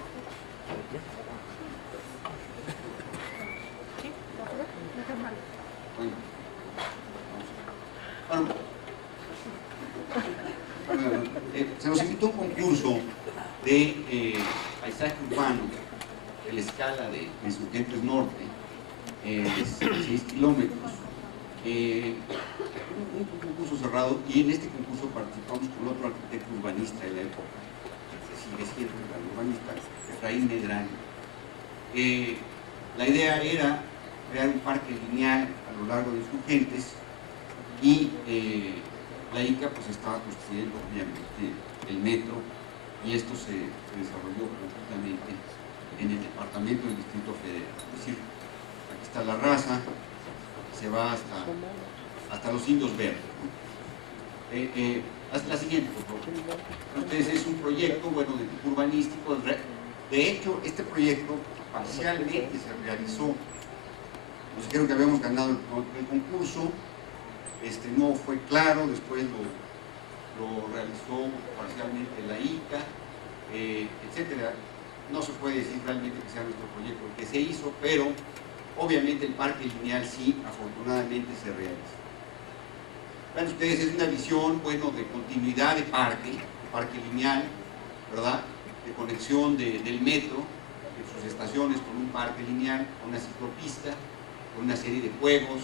se nos invitó a un concurso de paisaje urbano de la escala de Insurgentes Norte, 6 kilómetros, un concurso cerrado, y en este concurso participamos con otro arquitecto urbanista de la época, que sigue siendo un gran urbanista, Efraín Medrano. La idea era crear un parque lineal a lo largo de Insurgentes, y la ICA pues estaba construyendo obviamente el metro, y esto se desarrolló completamente en el departamento del Distrito Federal. Es decir, aquí está La Raza, se va hasta los Indios Verdes. La siguiente, por favor. Entonces es un proyecto, bueno, de tipo urbanístico. De hecho, este proyecto parcialmente se realizó. Nos dijeron que habíamos ganado el concurso, no fue claro, después lo realizó parcialmente la ICA, etcétera. No se puede decir realmente que sea nuestro proyecto el que se hizo, pero obviamente el parque lineal sí, afortunadamente se realiza. Vean ustedes, es una visión, bueno, de continuidad de parque lineal, ¿verdad? De conexión del metro, en sus estaciones con un parque lineal, con una ciclopista, con una serie de juegos,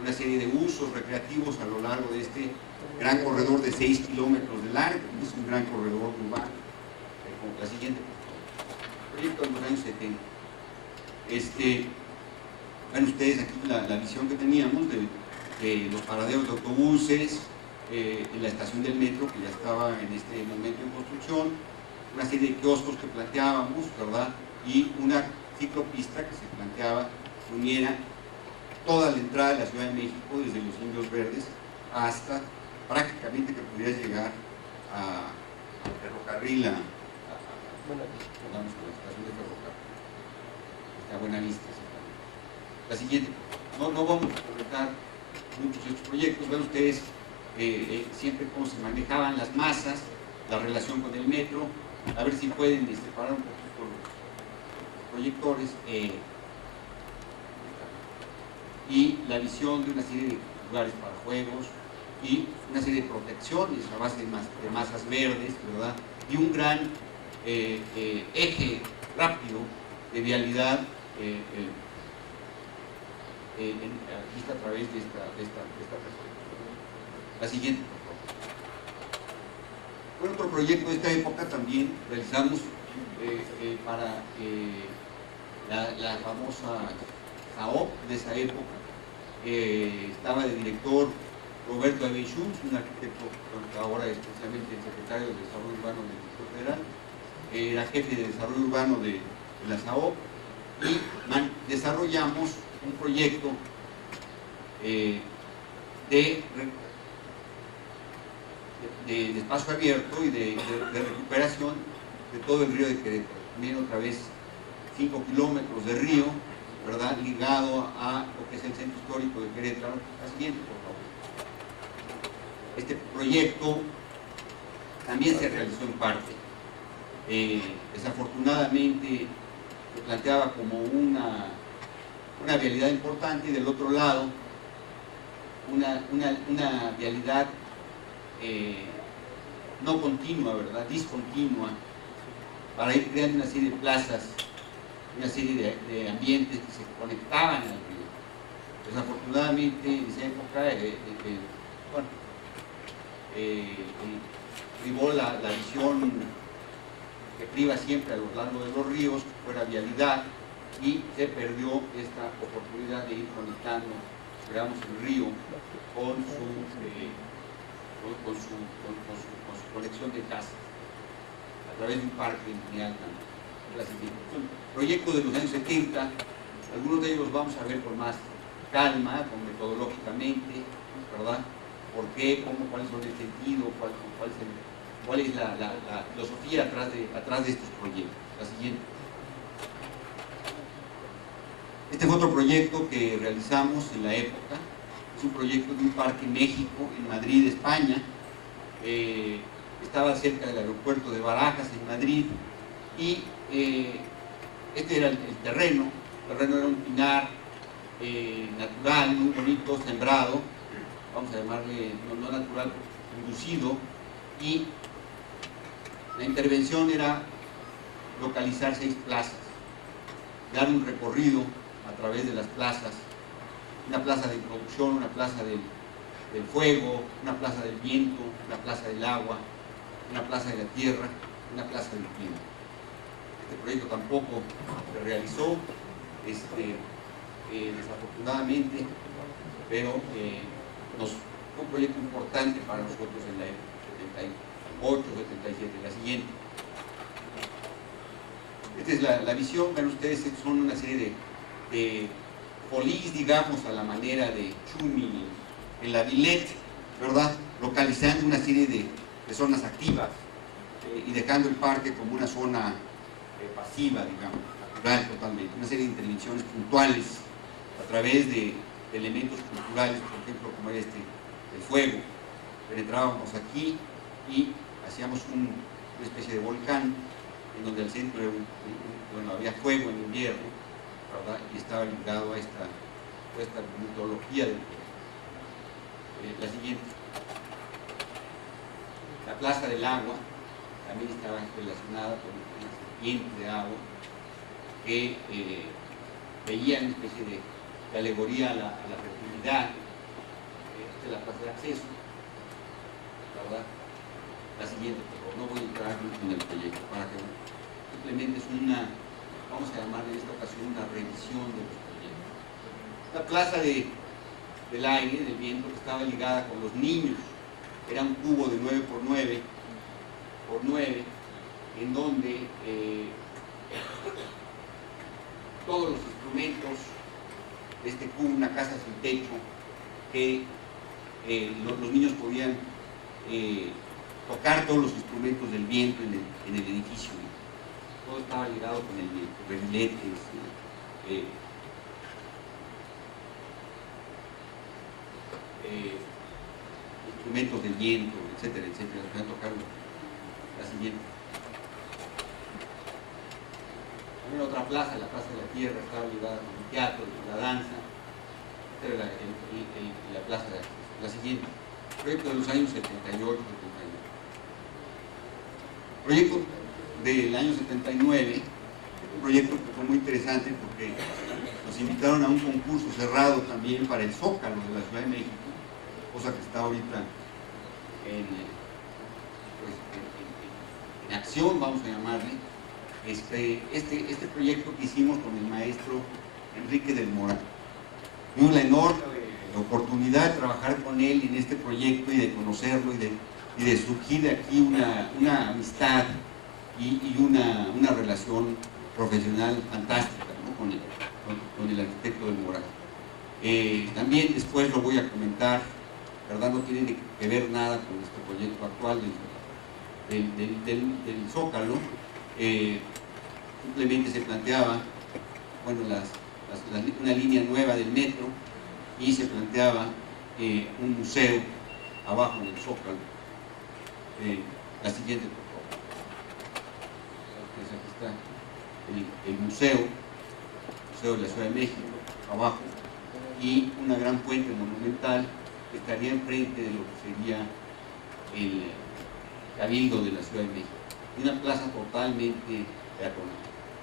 una serie de usos recreativos a lo largo de este gran corredor de 6 kilómetros de largo. Es un gran corredor urbano. La siguiente, proyecto de los años 70. Ven ustedes aquí la visión que teníamos de los paraderos de autobuses, en la estación del metro, que ya estaba en este momento en construcción, una serie de kioscos que planteábamos, ¿verdad? Y una ciclopista que se planteaba que uniera toda la entrada de la Ciudad de México, desde los Indios Verdes hasta prácticamente que pudieras llegar al ferrocarril, digamos, con la estación de ferrocarril, a Buenavista. La siguiente, no vamos a comentar muchos de estos proyectos. Vean ustedes siempre cómo se manejaban las masas, la relación con el metro. A ver si pueden parar un poquito los proyectores, y la visión de una serie de lugares para juegos y una serie de protecciones a base de masas verdes, ¿verdad? Y un gran eje rápido de vialidad vista a través de esta persona. La siguiente, por favor. Bueno, otro proyecto de esta época también realizamos para la famosa SAOP de esa época. Estaba de director Roberto Abeychus, un arquitecto que ahora es especialmente el secretario de Desarrollo Urbano del Distrito Federal, era jefe de Desarrollo Urbano de la SAOP, y desarrollamos un proyecto de espacio abierto y de recuperación de todo el río de Querétaro. También otra vez 5 kilómetros de río, ¿verdad?, ligado a lo que es el centro histórico de Querétaro. La siguiente, por favor. Este proyecto también se realizó en parte. Desafortunadamente se planteaba como una vialidad importante y del otro lado una vialidad no continua, ¿verdad?, discontinua, para ir creando una serie de plazas, una serie de ambientes que se conectaban al río. Desafortunadamente en esa época privó la visión que priva siempre a lo largo de los ríos, que fuera vialidad, y se perdió esta oportunidad de ir conectando, digamos, el río con su colección de casas a través de un parque lineal también. Proyectos de los años 70, algunos de ellos vamos a ver con más calma, metodológicamente, ¿verdad? ¿Por qué? ¿Cómo? ¿Cuáles son el sentido? ¿Cuál es la filosofía atrás de estos proyectos? La siguiente. Este fue otro proyecto que realizamos en la época. Es un proyecto de un parque en México, en Madrid, España. Estaba cerca del aeropuerto de Barajas, en Madrid, y este era el terreno. El terreno era un pinar natural, muy bonito, sembrado, vamos a llamarle no natural, inducido, y la intervención era localizar 6 plazas, dar un recorrido a través de las plazas, una plaza de introducción, una plaza del fuego, una plaza del viento, una plaza del agua, una plaza de la tierra, una plaza del clima. Este proyecto tampoco se realizó, desafortunadamente, pero fue un proyecto importante para nosotros en la época, 78, 77, la siguiente. Esta es la visión. Ven ustedes, son una serie de polís, digamos, a la manera de Chumi en la Villette, ¿verdad?, localizando una serie de zonas activas y dejando el parque como una zona pasiva, digamos, natural totalmente, una serie de intervenciones puntuales a través de elementos culturales, por ejemplo, como el fuego. Penetrábamos aquí y hacíamos una especie de volcán en donde al centro había fuego en invierno, ¿verdad?, y estaba ligado a esta mitología del fuego. La siguiente. La plaza del agua también estaba relacionada con una serpiente de agua que veía una especie de alegoría a la fertilidad. Esta es la plaza de acceso, ¿verdad? La siguiente, por favor. No voy a entrar en el proyecto, para que simplemente es vamos a llamarle en esta ocasión una revisión de los proyectos. La plaza del aire, del viento, que estaba ligada con los niños, era un cubo de 9 por 9 en donde todos los instrumentos de este cubo, una casa sin techo, que los niños podían tocar todos los instrumentos del viento en el edificio. Todo estaba ligado con el viento, reguiletes, instrumentos del viento, etcétera, etcétera. Voy a tocar la siguiente. También otra plaza, la Plaza de la Tierra, estaba ligada con el teatro, con la danza. Esta era la plaza de la siguiente. Proyecto de los años 78, 79. Proyecto del año 79, un proyecto que fue muy interesante porque nos invitaron a un concurso cerrado también para el Zócalo de la Ciudad de México, cosa que está ahorita en acción, vamos a llamarle. Este proyecto que hicimos con el maestro Enrique del Moral. Tuvimos la enorme oportunidad de trabajar con él en este proyecto y de conocerlo y de surgir de aquí una amistad y una relación profesional fantástica, ¿no?, con el arquitecto del Moral. También después lo voy a comentar ¿verdad? No tiene que ver nada con este proyecto actual del Zócalo. Simplemente se planteaba, bueno, una línea nueva del metro, y se planteaba un museo abajo del Zócalo. La siguiente, por favor. Aquí está el museo de la Ciudad de México, abajo, y una gran fuente monumental que estaría enfrente de lo que sería el Cabildo de la Ciudad de México. Y una plaza totalmente peatonal.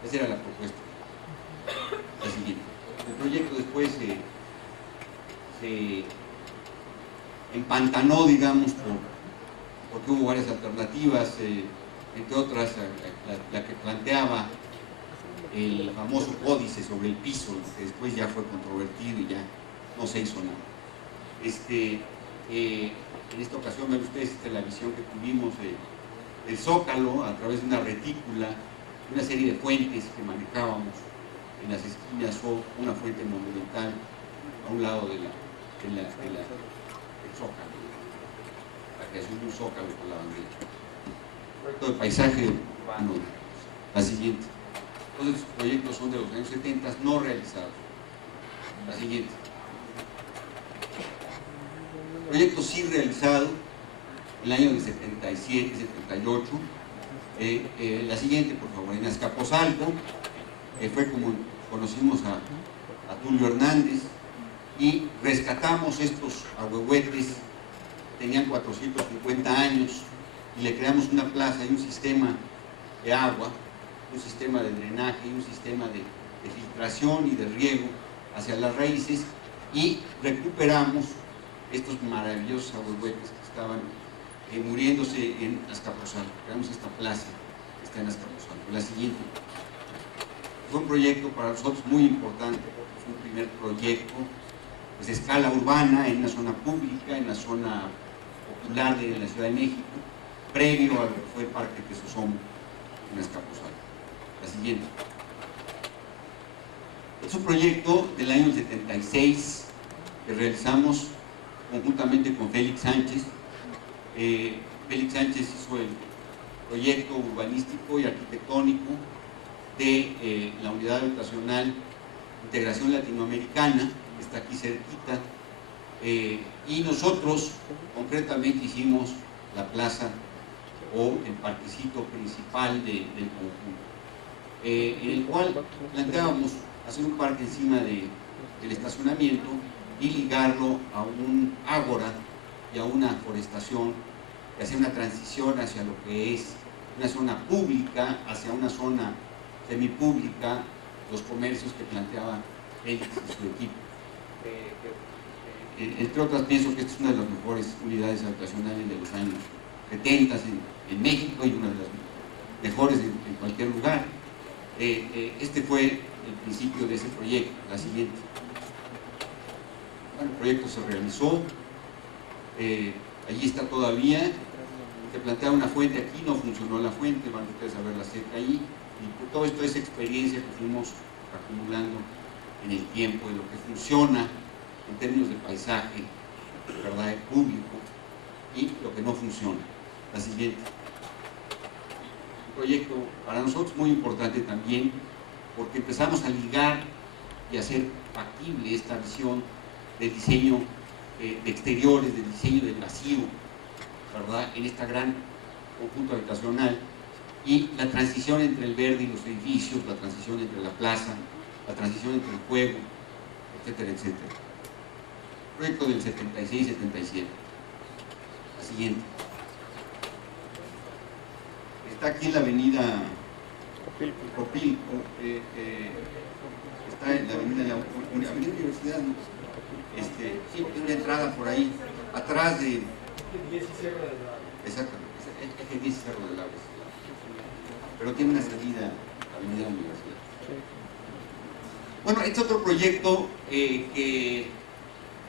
Esa era la propuesta. La siguiente. El proyecto después se empantanó, digamos, porque hubo varias alternativas, entre otras la que planteaba el famoso códice sobre el piso, que después ya fue controvertido y ya no se hizo nada. En esta ocasión ven ustedes la visión que tuvimos del Zócalo a través de una retícula, una serie de fuentes que manejábamos en las esquinas, o una fuente monumental a un lado del Zócalo, la creación de un Zócalo con la bandera. Proyecto de paisaje urbano. La siguiente. Todos estos proyectos son de los años 70, no realizados. La siguiente. Proyecto sí realizado, el año del 77, 78. La siguiente, por favor. En Azcapotzalco, fue como conocimos a Tulio Hernández, y rescatamos estos ahuehuetes, tenían 450 años, y le creamos una plaza y un sistema de agua, un sistema de drenaje y un sistema de filtración y de riego hacia las raíces, y recuperamos estos maravillosos ahuehuetes que estaban muriéndose en Azcapotzalco. Creamos esta plaza que está en Azcapotzalco. La siguiente. Fue un proyecto para nosotros muy importante, porque fue un primer proyecto pues, de escala urbana, en una zona pública, en la zona popular de la Ciudad de México, previo a lo que fue el Parque Tesosomo en Azcapotzalco. La siguiente. Es un proyecto del año 76 que realizamos conjuntamente con Félix Sánchez. Félix Sánchez hizo el proyecto urbanístico y arquitectónico de la Unidad Habitacional Integración Latinoamericana, que está aquí cerquita, y nosotros concretamente hicimos la plaza o el parquecito principal del conjunto, en el cual planteábamos hacer un parque encima del estacionamiento y ligarlo a un ágora y a una forestación que hace una transición hacia lo que es una zona pública, hacia una zona semipública, los comercios que planteaba Félix y su equipo. Entre otras, pienso que esta es una de las mejores unidades habitacionales de los años 70 en México, y una de las mejores en cualquier lugar. Este fue el principio de ese proyecto. La siguiente. Bueno, el proyecto se realizó, allí está todavía. Se plantea una fuente aquí, no funcionó la fuente, van ustedes a ver la cerca ahí, y todo esto es experiencia que fuimos acumulando en el tiempo de lo que funciona en términos de paisaje, ¿verdad?, público, y lo que no funciona. La siguiente. Un proyecto para nosotros muy importante también, porque empezamos a ligar y a hacer factible esta visión del diseño de exteriores, del diseño del vacío, ¿verdad?, en esta gran conjunto habitacional, y la transición entre el verde y los edificios, la transición entre la plaza, la transición entre el juego, etcétera, etcétera. Proyecto del 76-77. La siguiente. Está aquí en la avenida Copilco, está en la avenida Universidad, ¿no? Sí, tiene una entrada por ahí, atrás de... Exactamente, eje 10 Cerro del Agua, pero tiene una salida a la avenida Universidad. Bueno, este es otro proyecto que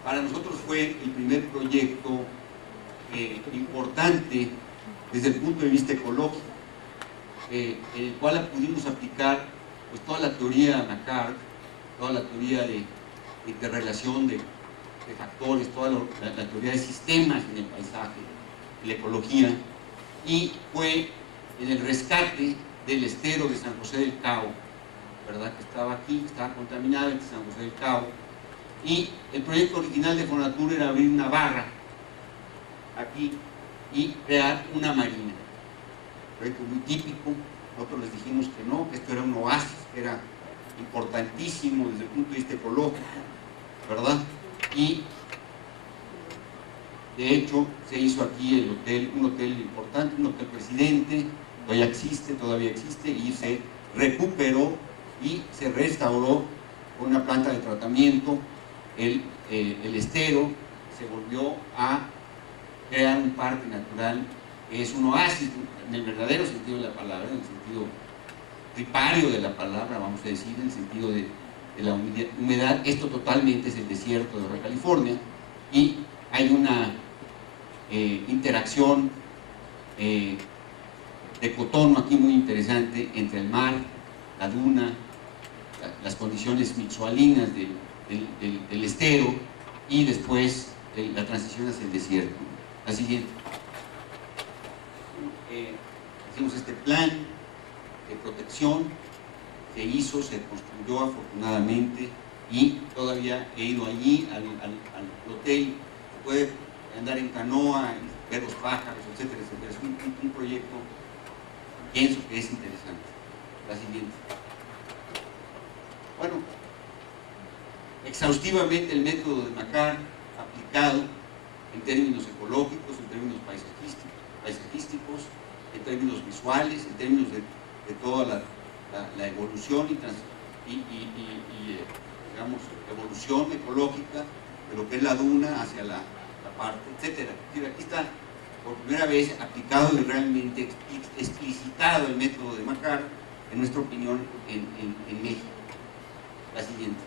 para nosotros fue el primer proyecto importante desde el punto de vista ecológico, en el cual pudimos aplicar pues, toda la teoría Anacard, toda la teoría de interrelación de de factores, toda la teoría de sistemas en el paisaje, en la ecología, y fue en el rescate del estero de San José del Cabo, ¿verdad? Que estaba aquí, estaba contaminado en San José del Cabo, y el proyecto original de Fonatur era abrir una barra aquí y crear una marina. Un proyecto muy típico. Nosotros les dijimos que no, que esto era un oasis, que era importantísimo desde el punto de vista ecológico, ¿verdad? Y de hecho se hizo aquí el hotel, un hotel importante, un hotel Presidente, todavía existe, y se recuperó y se restauró con una planta de tratamiento el estero, se volvió a crear un parque natural que es un oasis en el verdadero sentido de la palabra, en el sentido ripario de la palabra, vamos a decir, en el sentido de la humedad. Esto totalmente es el desierto de Baja California, y hay una interacción de cotono aquí muy interesante entre el mar, la duna, las condiciones mixoalinas del estero, y después la transición hacia el desierto. La siguiente. Hicimos este plan de protección, se hizo, se construyó afortunadamente, y todavía he ido allí al hotel. Se puede andar en canoa, ver los pájaros, etcétera, etcétera. Es un proyecto, pienso que es interesante. La siguiente. Bueno, exhaustivamente el método de Macar aplicado en términos ecológicos, en términos paisajísticos, en términos visuales, en términos de toda la evolución digamos, evolución ecológica de lo que es la duna hacia la parte, etcétera. Aquí está por primera vez aplicado y realmente explicitado el método de Macar, en nuestra opinión, en México. La siguiente.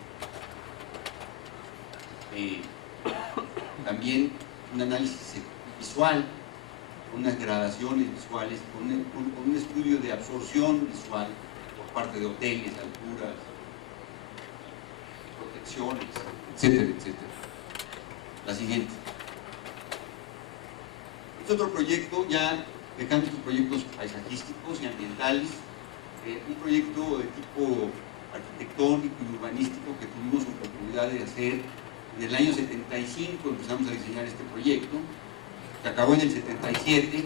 También un análisis visual, unas gradaciones visuales, con un estudio de absorción visual por parte de hoteles, alturas, protecciones, etcétera, etcétera. La siguiente. Este otro proyecto, ya dejando estos proyectos paisajísticos y ambientales, un proyecto de tipo arquitectónico y urbanístico que tuvimos oportunidad de hacer en el año 75. Empezamos a diseñar este proyecto, que acabó en el 77,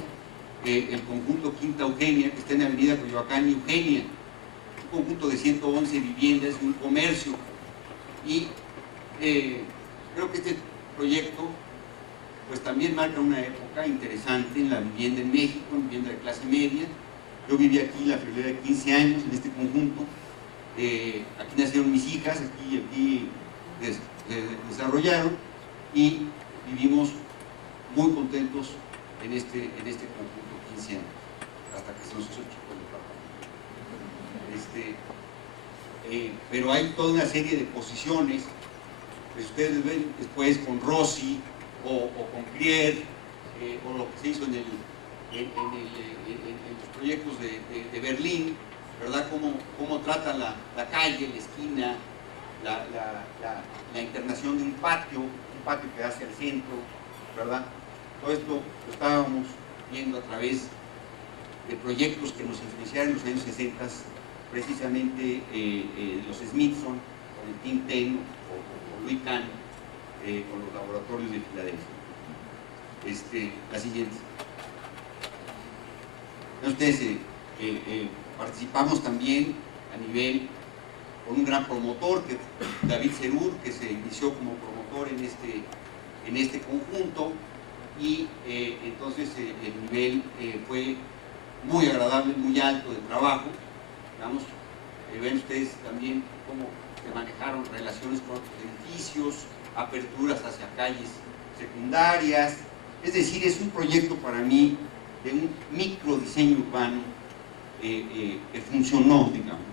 el conjunto Quinta Eugenia, que está en la avenida Coyoacán y Eugenia, un conjunto de 111 viviendas y un comercio. Y creo que este proyecto pues también marca una época interesante en la vivienda en México, en vivienda de clase media. Yo viví aquí la friolera de 15 años en este conjunto. Aquí nacieron mis hijas, aquí desarrollaron, y vivimos muy contentos en este conjunto 15 años, hasta que se nos hizo chico el papá. Pero hay toda una serie de posiciones, pues ustedes ven después con Rossi o con Crier, o lo que se hizo en los proyectos de Berlín, ¿verdad? Cómo trata la calle, la esquina, la internación de un patio que hace al centro, ¿verdad? Todo esto lo estábamos viendo a través de proyectos que nos influenciaron en los años 60, precisamente los Smithson, con el Team Ten, o Louis Kahn, con los laboratorios de Filadelfia. La siguiente. Ustedes participamos también a nivel con un gran promotor, que David Serur, que se inició como promotor en este conjunto, y entonces el nivel fue muy agradable, muy alto de trabajo. Digamos, ven ustedes también cómo se manejaron relaciones con otros edificios, aperturas hacia calles secundarias. Es decir, es un proyecto para mí de un micro diseño urbano que funcionó, digamos.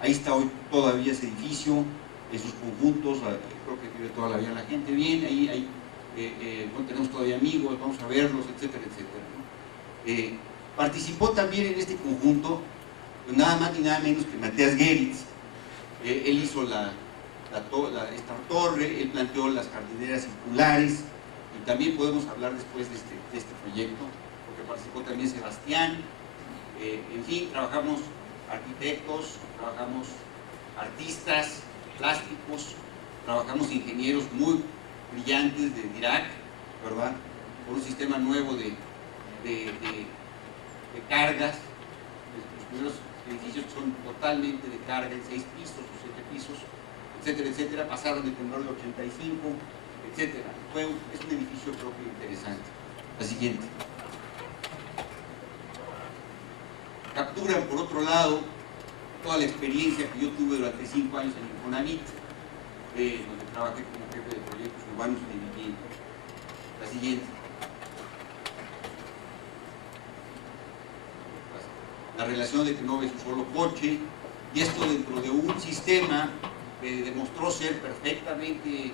Ahí está hoy todavía ese edificio, esos conjuntos, creo que vive toda la vida la gente bien, ahí no tenemos todavía amigos, vamos a verlos, etcétera, etcétera. Participó también en este conjunto, pues nada más ni nada menos que Matías Geritz. Él hizo esta torre, él planteó las jardineras circulares, y también podemos hablar después de este proyecto, porque participó también Sebastián. En fin, trabajamos arquitectos, trabajamos artistas plásticos, trabajamos ingenieros muy brillantes de Dirac, ¿verdad? Por un sistema nuevo de cargas. Los primeros edificios son totalmente de carga en 6 pisos o 7 pisos, etcétera, etcétera, pasaron del temblor de 85, etcétera. Es un edificio propio interesante. La siguiente. Capturan, por otro lado, toda la experiencia que yo tuve durante 5 años en Infonavit, donde trabajé como jefe de proyectos urbanos de vivienda. La siguiente. La relación de que no ves un solo coche, y esto dentro de un sistema que demostró ser perfectamente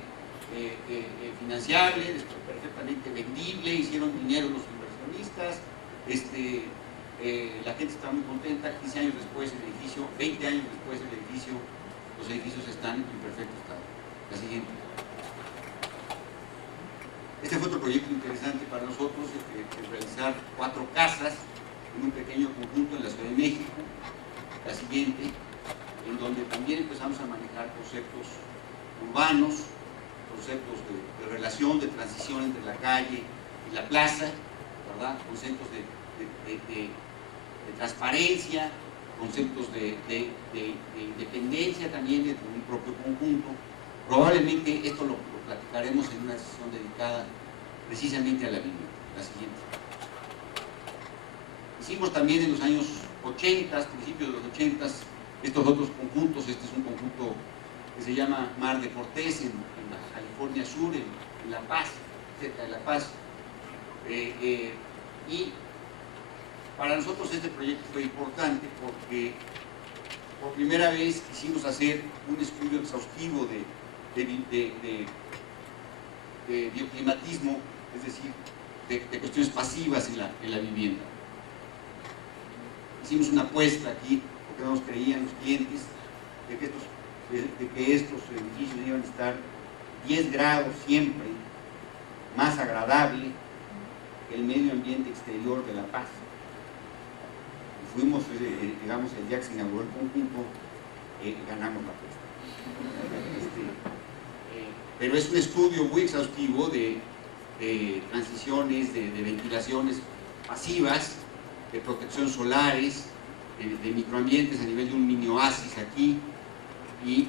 financiable, perfectamente vendible, hicieron dinero los inversionistas, la gente está muy contenta. 15 años después el edificio, 20 años después el edificio, los edificios están en perfecto estado. La siguiente. Este fue otro proyecto interesante para nosotros, realizar 4 casas en un pequeño conjunto en la Ciudad de México. La siguiente, en donde también empezamos a manejar conceptos urbanos, conceptos de relación, de transición entre la calle y la plaza, ¿verdad? Conceptos de transparencia, conceptos de independencia también dentro de un propio conjunto. Probablemente esto lo platicaremos en una sesión dedicada precisamente a la vivienda. La siguiente. Hicimos también en los años 80, principios de los 80, estos otros conjuntos. Este es un conjunto que se llama Mar de Cortés en la California Sur, en La Paz, cerca de La Paz. Y para nosotros este proyecto fue importante porque por primera vez quisimos hacer un estudio exhaustivo de bioclimatismo, es decir, de cuestiones pasivas en la vivienda. Hicimos una apuesta aquí, porque no nos creían los clientes, de que estos edificios iban a estar 10 grados siempre más agradable que el medio ambiente exterior de La Paz. Y fuimos, digamos, el día que se inauguró el conjunto, ganamos la apuesta. Pero es un estudio muy exhaustivo de transiciones, de ventilaciones pasivas, de protección solares, de microambientes a nivel de un mini oasis aquí, y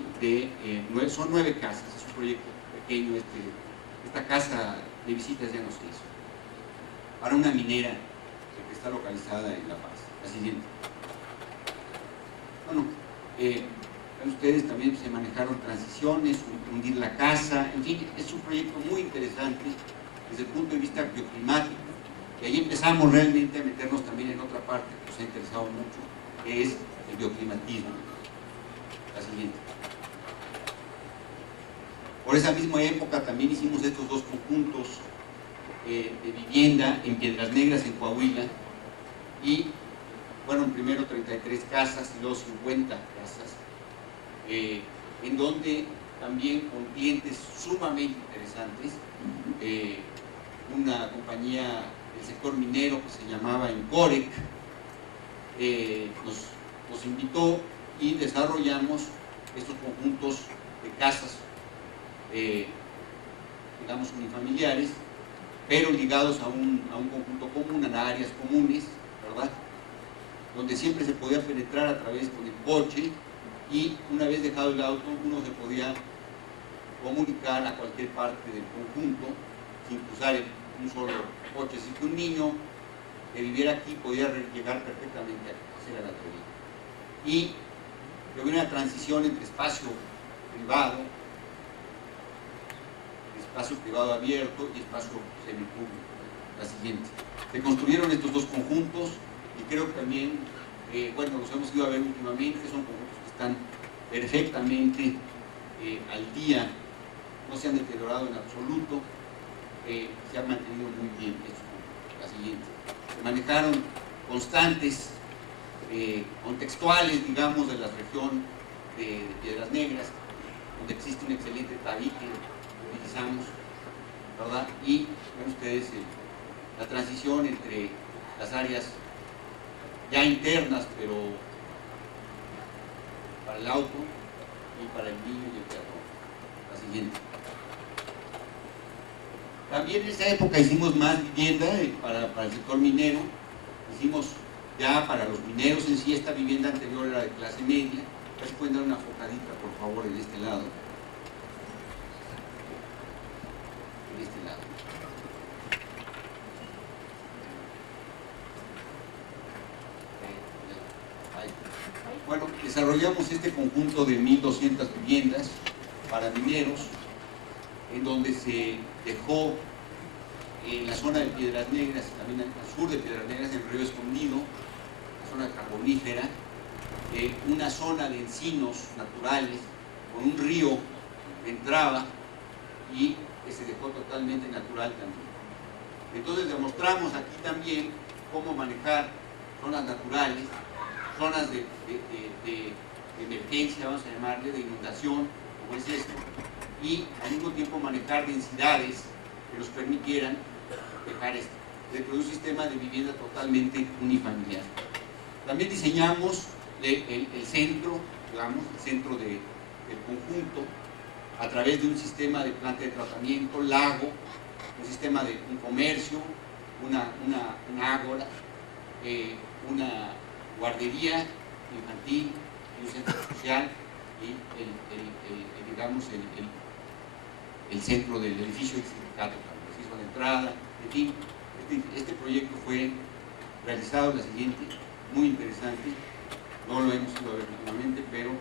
son 9 casas. Es un proyecto pequeño. Esta casa de visitas ya no se hizo, para una minera que está localizada en La Paz. La siguiente. Bueno, ustedes también se manejaron transiciones, hundir la casa, en fin, es un proyecto muy interesante desde el punto de vista bioclimático, y ahí empezamos realmente a meternos también en otra parte que nos ha interesado mucho, que es el bioclimatismo. La siguiente. Por esa misma época también hicimos estos 2 conjuntos de vivienda en Piedras Negras, en Coahuila, y fueron primero 33 casas y luego 50 casas, en donde también con clientes sumamente interesantes, una compañía del sector minero que se llamaba Encorec, nos invitó y desarrollamos estos conjuntos de casas, digamos, unifamiliares, pero ligados a un conjunto común, a áreas comunes, ¿verdad? Donde siempre se podía penetrar a través con el coche, y una vez dejado el auto uno se podía comunicar a cualquier parte del conjunto sin cruzar un solo coche. Así que un niño que viviera aquí podía llegar perfectamente a hacer la teoría. Y hubo una transición entre espacio privado abierto y espacio semipúblico. La siguiente. Se construyeron estos 2 conjuntos, y creo que también, bueno, los hemos ido a ver últimamente, son conjuntos que están perfectamente al día, no se han deteriorado en absoluto, se han mantenido muy bien estos conjuntos. La siguiente. Se manejaron constantes contextuales, digamos, de la región de Piedras Negras, donde existe un excelente tabique que utilizamos, ¿verdad? Y ven ustedes la transición entre las áreas ya internas, pero para el auto y para el niño y el peatón. La siguiente. También en esa época hicimos más vivienda para el sector minero. Hicimos ya para los mineros en sí, esta vivienda anterior era de clase media. A ver si pueden dar una focadita, por favor, en este lado. En este lado. Bueno, desarrollamos este conjunto de 1.200 viviendas para mineros, en donde se dejó en la zona de Piedras Negras, también al sur de Piedras Negras, en Río Escondido, la zona carbonífera, una zona de encinos naturales, con un río que entraba y que se dejó totalmente natural también. Entonces demostramos aquí también cómo manejar zonas naturales, zonas de emergencia, vamos a llamarle, de inundación, como es esto, y al mismo tiempo manejar densidades que nos permitieran dejar esto, dentro de un sistema de vivienda totalmente unifamiliar. También diseñamos el centro, digamos, el centro del conjunto, a través de un sistema de planta de tratamiento, lago, un sistema de un comercio, una ágora, una guardería infantil, un centro social y digamos, el centro del edificio del sindicato, también se hizo la entrada, en fin, este proyecto fue realizado la siguiente, muy interesante, no lo hemos ido a ver últimamente, pero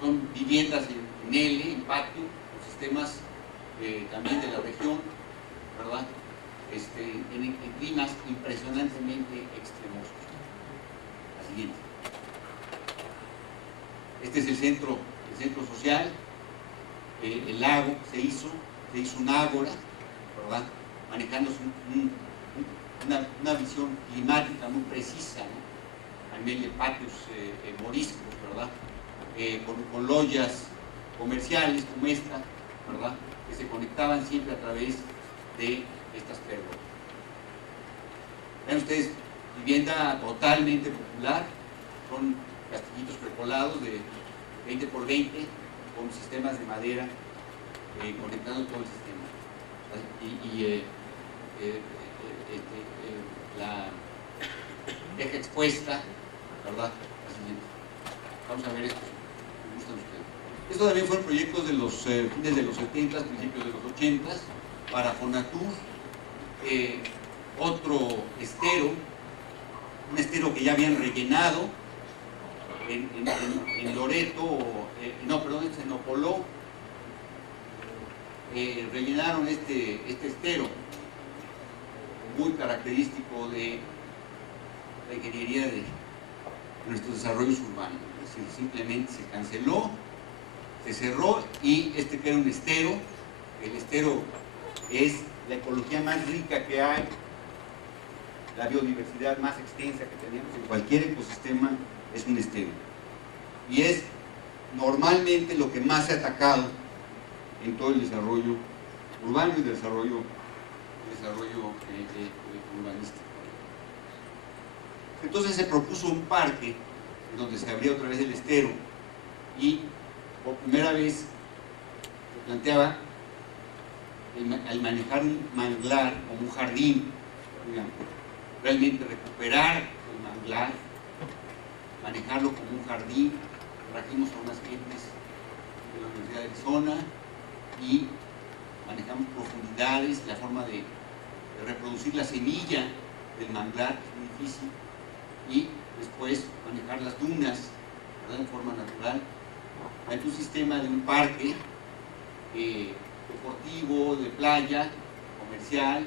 son viviendas en L, en patio, con sistemas también de la región, ¿verdad? En climas impresionantemente extremosos. La siguiente. Este es el centro social, el lago se hizo un ágora, ¿verdad? Manejando una visión climática muy precisa, ¿no? También de patios moriscos, ¿verdad? Con loyas comerciales como esta, ¿verdad? Que se conectaban siempre a través de estas pérgolas. Vean ustedes, vivienda totalmente popular, son castillitos prepolados de 20 por 20 con sistemas de madera conectando todo el sistema. La eje expuesta, ¿verdad? Vamos a ver esto, me gustan ustedes. Esto también fueron proyectos de los fines de los 70, principios de los 80, para Fonatur. Otro estero, un estero que ya habían rellenado en Loreto, en Cenopoló, rellenaron este estero, muy característico de la ingeniería de nuestros desarrollos urbanos. Es decir, simplemente se canceló, se cerró, y que era un estero. El estero es la ecología más rica que hay, la biodiversidad más extensa que tenemos en cualquier ecosistema es un estero. Y es normalmente lo que más se ha atacado en todo el desarrollo urbano y desarrollo urbanístico. Entonces se propuso un parque en donde se abría otra vez el estero, y por primera vez se planteaba al manejar un manglar como un jardín, digamos, realmente recuperar el manglar, manejarlo como un jardín. Trajimos a unas gentes de la Universidad de Arizona y manejamos profundidades, la forma de reproducir la semilla del manglar, que es muy difícil, y después manejar las dunas, ¿verdad?, en forma natural. Hay un sistema de un parque deportivo, de playa, comercial,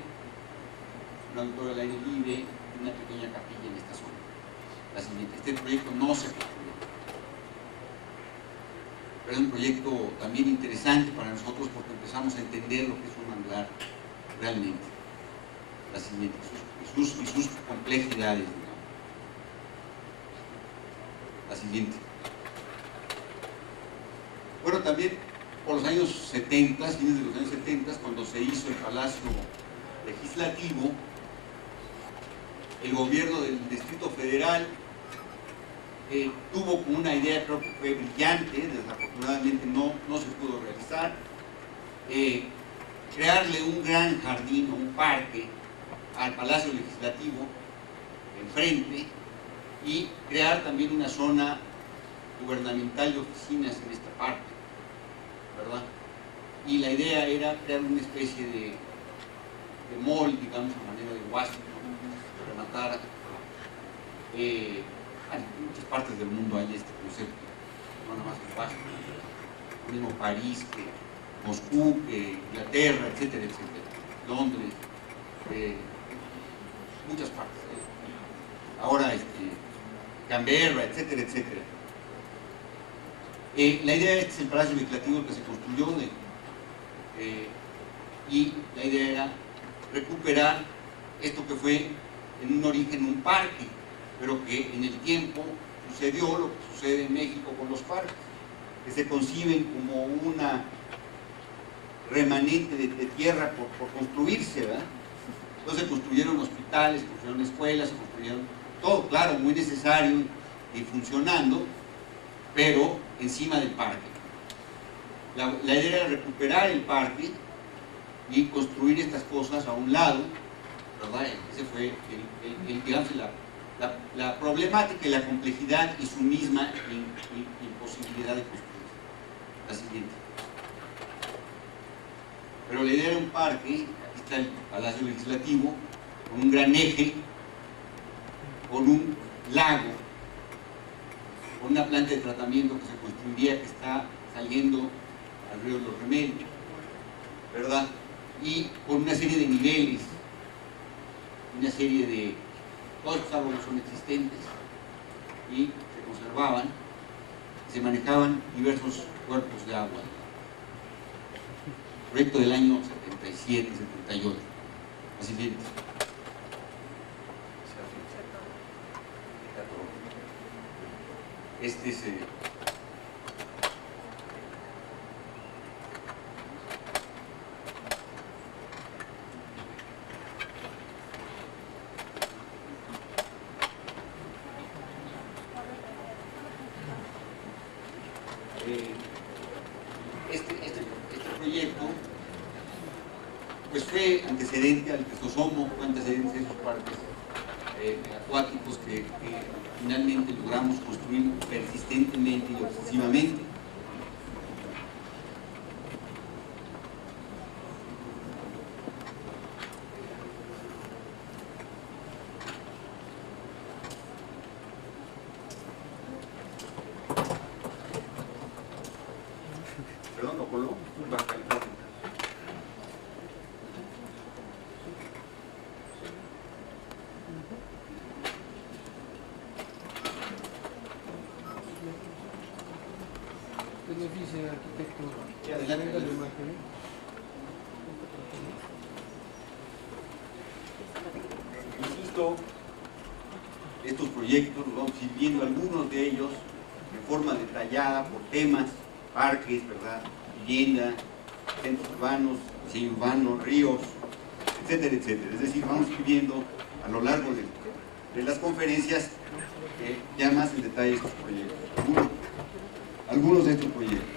un auditorio al aire libre y una pequeña capilla en esta zona. La siguiente. Este proyecto no se concluyó, pero es un proyecto también interesante para nosotros porque empezamos a entender lo que es un manglar realmente. La siguiente, y sus complejidades, digamos. La siguiente. Bueno, también por los años 70, fines de los años 70, cuando se hizo el Palacio Legislativo, el gobierno del Distrito Federal tuvo como una idea, creo que fue brillante, desafortunadamente no se pudo realizar, crearle un gran jardín o un parque al Palacio Legislativo enfrente y crear también una zona gubernamental de oficinas en esta parte, ¿verdad? Y la idea era crear una especie de mall, digamos, a manera de Washington, que rematara. En muchas partes del mundo hay este concepto, no nada más en Washington, lo mismo París, que Moscú, que Inglaterra, etcétera, etcétera, Londres, muchas partes. Ahora Canberra, etcétera, etcétera. La idea es el Palacio Legislativo que se construyó y la idea era recuperar esto que fue en un origen un parque, pero que en el tiempo sucedió lo que sucede en México con los parques, que se conciben como una remanente de tierra por construirse, ¿verdad? Entonces se construyeron hospitales, se construyeron escuelas, se construyeron todo, claro, muy necesario y funcionando, pero encima del parque. La idea era recuperar el parque y construir estas cosas a un lado, ¿verdad? Ese fue digamos, la problemática y la complejidad y su misma imposibilidad de construir. La siguiente. Pero la idea era un parque, aquí está el Palacio Legislativo, con un gran eje, con un lago, con una planta de tratamiento que se construiría, que está saliendo al río de los Remedios, ¿verdad? Y con una serie de niveles, una serie de... todos los árboles son existentes y se conservaban, y se manejaban diversos cuerpos de agua. Proyecto del año 77, 78. La siguiente. Este es este proyecto pues fue antecedente al Crisosomo, fue antecedente de esos parques acuáticos que finalmente logramos construir persistentemente y obsesivamente. Perdón, ¿lo coló? Dice arquitecto. Sí, adelante. Venga la imagen. Insisto, estos proyectos los vamos a ir viendo, algunos de ellos de forma detallada por temas, parques, ¿verdad? Vivienda, centros urbanos, diseño urbano, ríos, etcétera, etcétera. Es decir, vamos a ir viendo a lo largo de las conferencias ya más en detalle estos proyectos. Algunos de estos proyectos.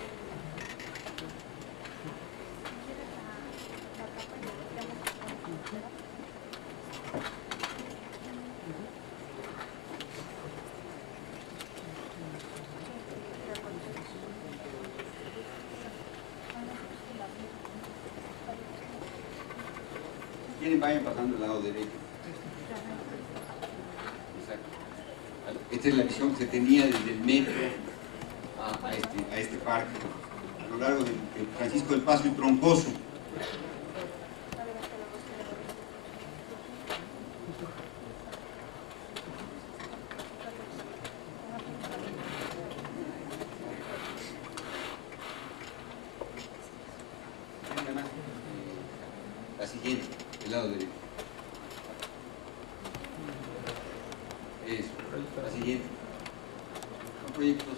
Quieren, vayan pasando al lado derecho. Exacto. Esta es la visión que se tenía desde el metro a este parque, a lo largo de Francisco del Paso y Troncoso. La siguiente, el lado derecho. Eso, la siguiente. Son proyectos,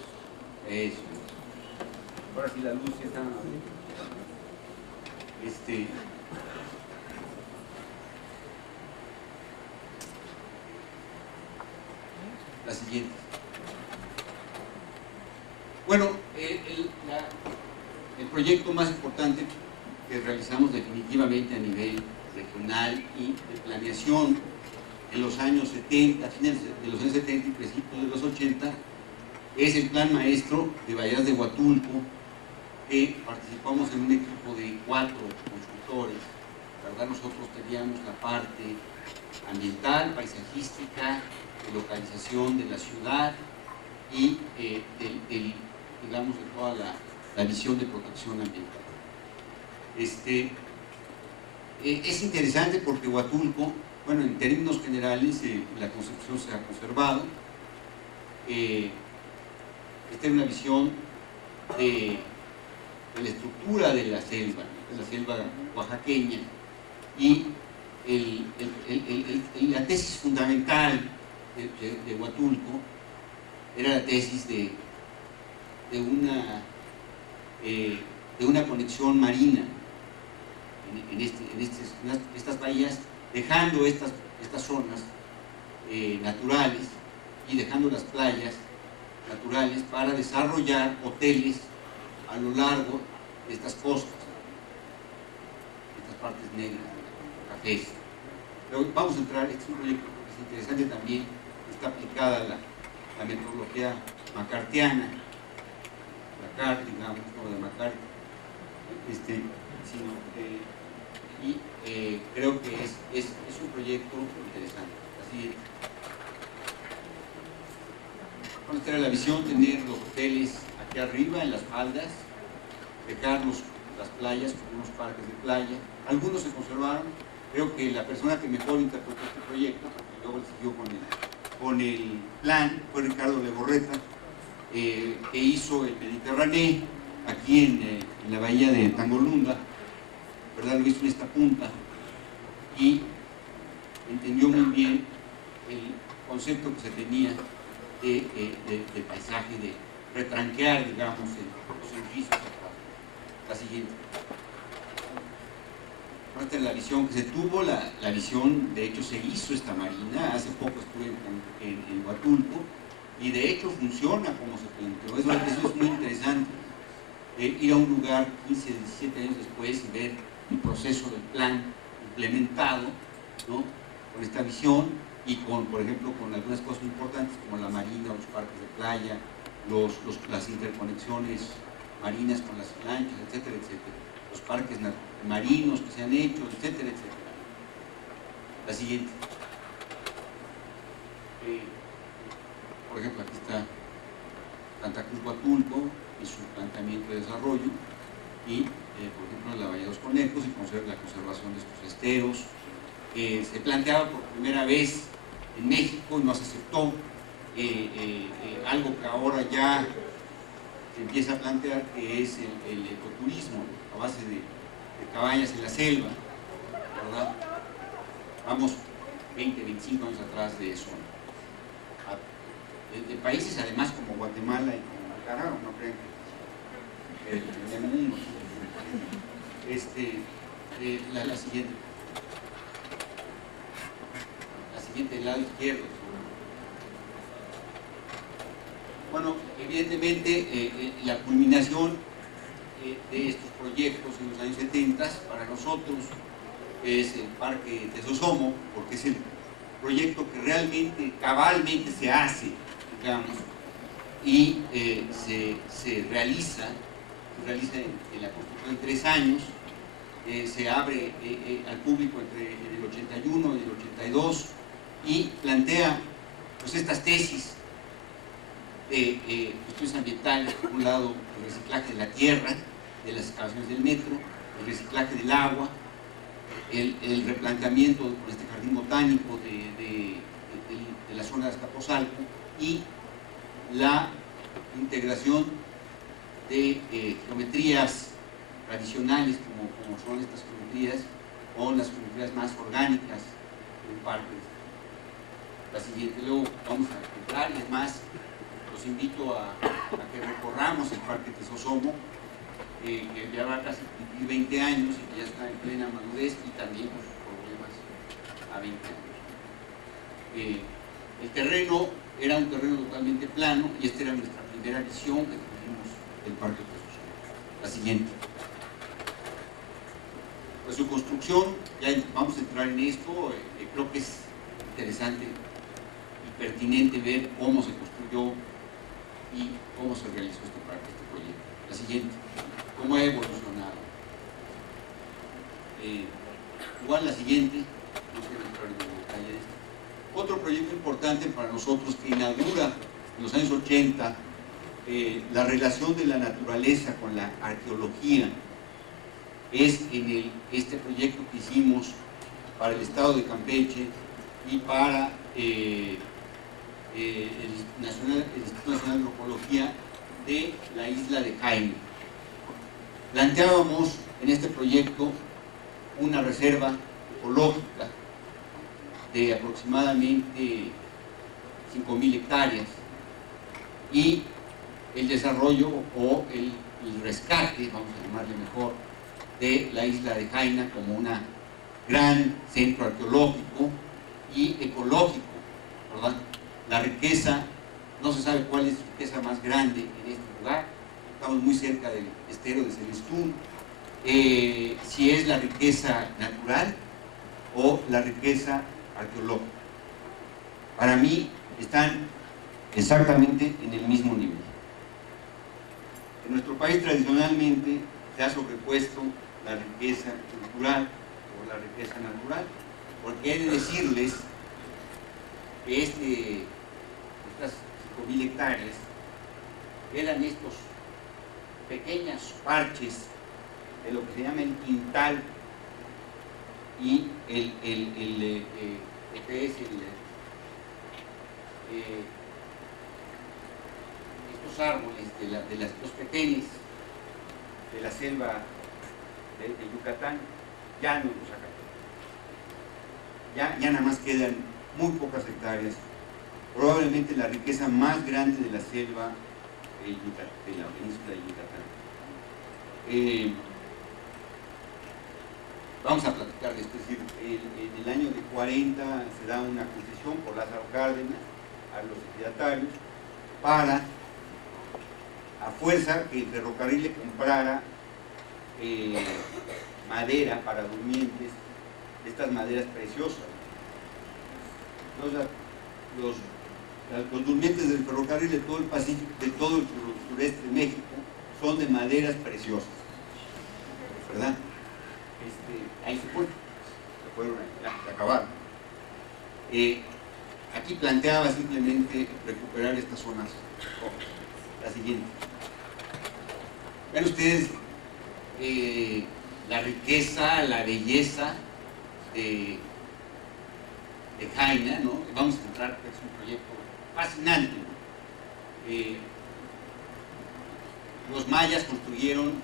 eso. Ahora sí la luz ya está. La siguiente. Bueno, el proyecto más importante que realizamos definitivamente a nivel regional y de planeación en los años 70, finales de los años 70 y principios de los 80, es el Plan Maestro de Bahías de Huatulco, que participamos en un equipo de 4 constructores. ¿Verdad? Nosotros teníamos la parte ambiental, paisajística, de localización de la ciudad y digamos, de toda la visión de protección ambiental. Es interesante porque Huatulco, bueno, en términos generales, la concepción se ha conservado. Esta es una visión de la estructura de la selva oaxaqueña, y la tesis fundamental de Huatulco era la tesis de una conexión marina en estas bahías, dejando estas zonas naturales y dejando las playas naturales para desarrollar hoteles a lo largo de estas costas, estas partes negras, cafés. Pero vamos a entrar, este es un proyecto que es interesante también, está aplicada la metodología macartiana, McCarthy, digamos, no de McCarthy, creo que es un proyecto interesante. Así es. Bueno, esta era la visión, tener los hoteles aquí arriba, en las faldas, dejar las playas como unos parques de playa. Algunos se conservaron. Creo que la persona que mejor interpretó este proyecto, porque luego siguió con el plan, fue Ricardo Legorreta, que hizo el Mediterráneo aquí en la bahía de Tangolunda, ¿verdad? Lo hizo en esta punta y entendió muy bien el concepto que se tenía de paisaje, de retranquear, digamos, los edificios. La siguiente. Esta es la visión que se tuvo, la visión, de hecho se hizo esta marina, hace poco estuve en Huatulco, y de hecho funciona como se planteó. Eso es muy interesante, ir a un lugar 15, 17 años después y ver el proceso del plan implementado, ¿no? Con esta visión y por ejemplo, con algunas cosas importantes como la marina, los parques de playa, las interconexiones marinas con las lanchas, etcétera, etcétera, los parques marinos que se han hecho, etcétera, etcétera. La siguiente. Por ejemplo, aquí está Santa Cruz Huatulco y su planteamiento de desarrollo, y por ejemplo la Bahía de los Conejos y la conservación de estos esteros. Se planteaba por primera vez en México y no se aceptó, algo que ahora ya se empieza a plantear, que es el ecoturismo a base de cabañas en la selva, ¿verdad? Vamos 20, 25 años atrás de eso. De países además como Guatemala y como Nicaragua, no creen que el mundo. La siguiente. La siguiente, del lado izquierdo. Bueno, evidentemente la culminación de estos proyectos en los años 70 para nosotros es el Parque Tesosomo, porque es el proyecto que realmente, cabalmente se hace, digamos, y se realiza en la construcción en 3 años, se abre al público en el 81 y el 82 y plantea pues estas tesis de cuestiones ambientales. Por un lado, el reciclaje de la tierra, de las excavaciones del metro, el reciclaje del agua, el replanteamiento con este jardín botánico de la zona de Azcapotzalco y la integración de geometrías tradicionales como son estas geometrías con las geometrías más orgánicas del parque. La siguiente, luego vamos a entrar, y es más, los invito a que recorramos el Parque Tesosomo que ya va casi a cumplir 20 años y que ya está en plena madurez y también con sus problemas a 20 años. El terreno era un terreno totalmente plano y esta era nuestra primera visión que tuvimos del Parque Jesús. La siguiente. Pues su construcción, ya vamos a entrar en esto, creo que es interesante y pertinente ver cómo se construyó y cómo se realizó este proyecto. La siguiente, cómo ha evolucionado. Igual la siguiente, no quiero entrar en detalle de esto. Otro proyecto importante para nosotros que inaugura en los años 80 la relación de la naturaleza con la arqueología es en este proyecto que hicimos para el estado de Campeche y para el Instituto Nacional de Antropología de la isla de Jaime. Planteábamos en este proyecto una reserva ecológica de aproximadamente 5.000 hectáreas y el desarrollo o el rescate, vamos a llamarle mejor, de la isla de Jaina como un gran centro arqueológico y ecológico, ¿verdad? La riqueza, no se sabe cuál es la riqueza más grande en este lugar, estamos muy cerca del estero de Celestún, si es la riqueza natural o la riqueza arqueológica. Para mí están exactamente en el mismo nivel. En nuestro país tradicionalmente se ha sobrepuesto la riqueza cultural por la riqueza natural, porque he de decirles que estas 5.000 hectáreas eran estos pequeños parches de lo que se llama el quintal y estos árboles los pequeños de la selva de Yucatán ya no los sacan. Ya nada más quedan muy pocas hectáreas, probablemente la riqueza más grande de la selva de la península de Yucatán. Vamos a platicar de esto, es decir, en el año de 40 se da una concesión por Lázaro Cárdenas a los ejidatarios para, a fuerza, que el ferrocarril le comprara madera para durmientes, estas maderas preciosas. Entonces, los durmientes del ferrocarril de todo el Pacífico, de todo el sureste de México, son de maderas preciosas, ¿verdad? Ahí se fueron a acabar. Aquí planteaba simplemente recuperar estas zonas. La siguiente. Vean ustedes la riqueza, la belleza de Jaina, ¿no? Vamos a entrar, es un proyecto fascinante, ¿no? Los mayas construyeron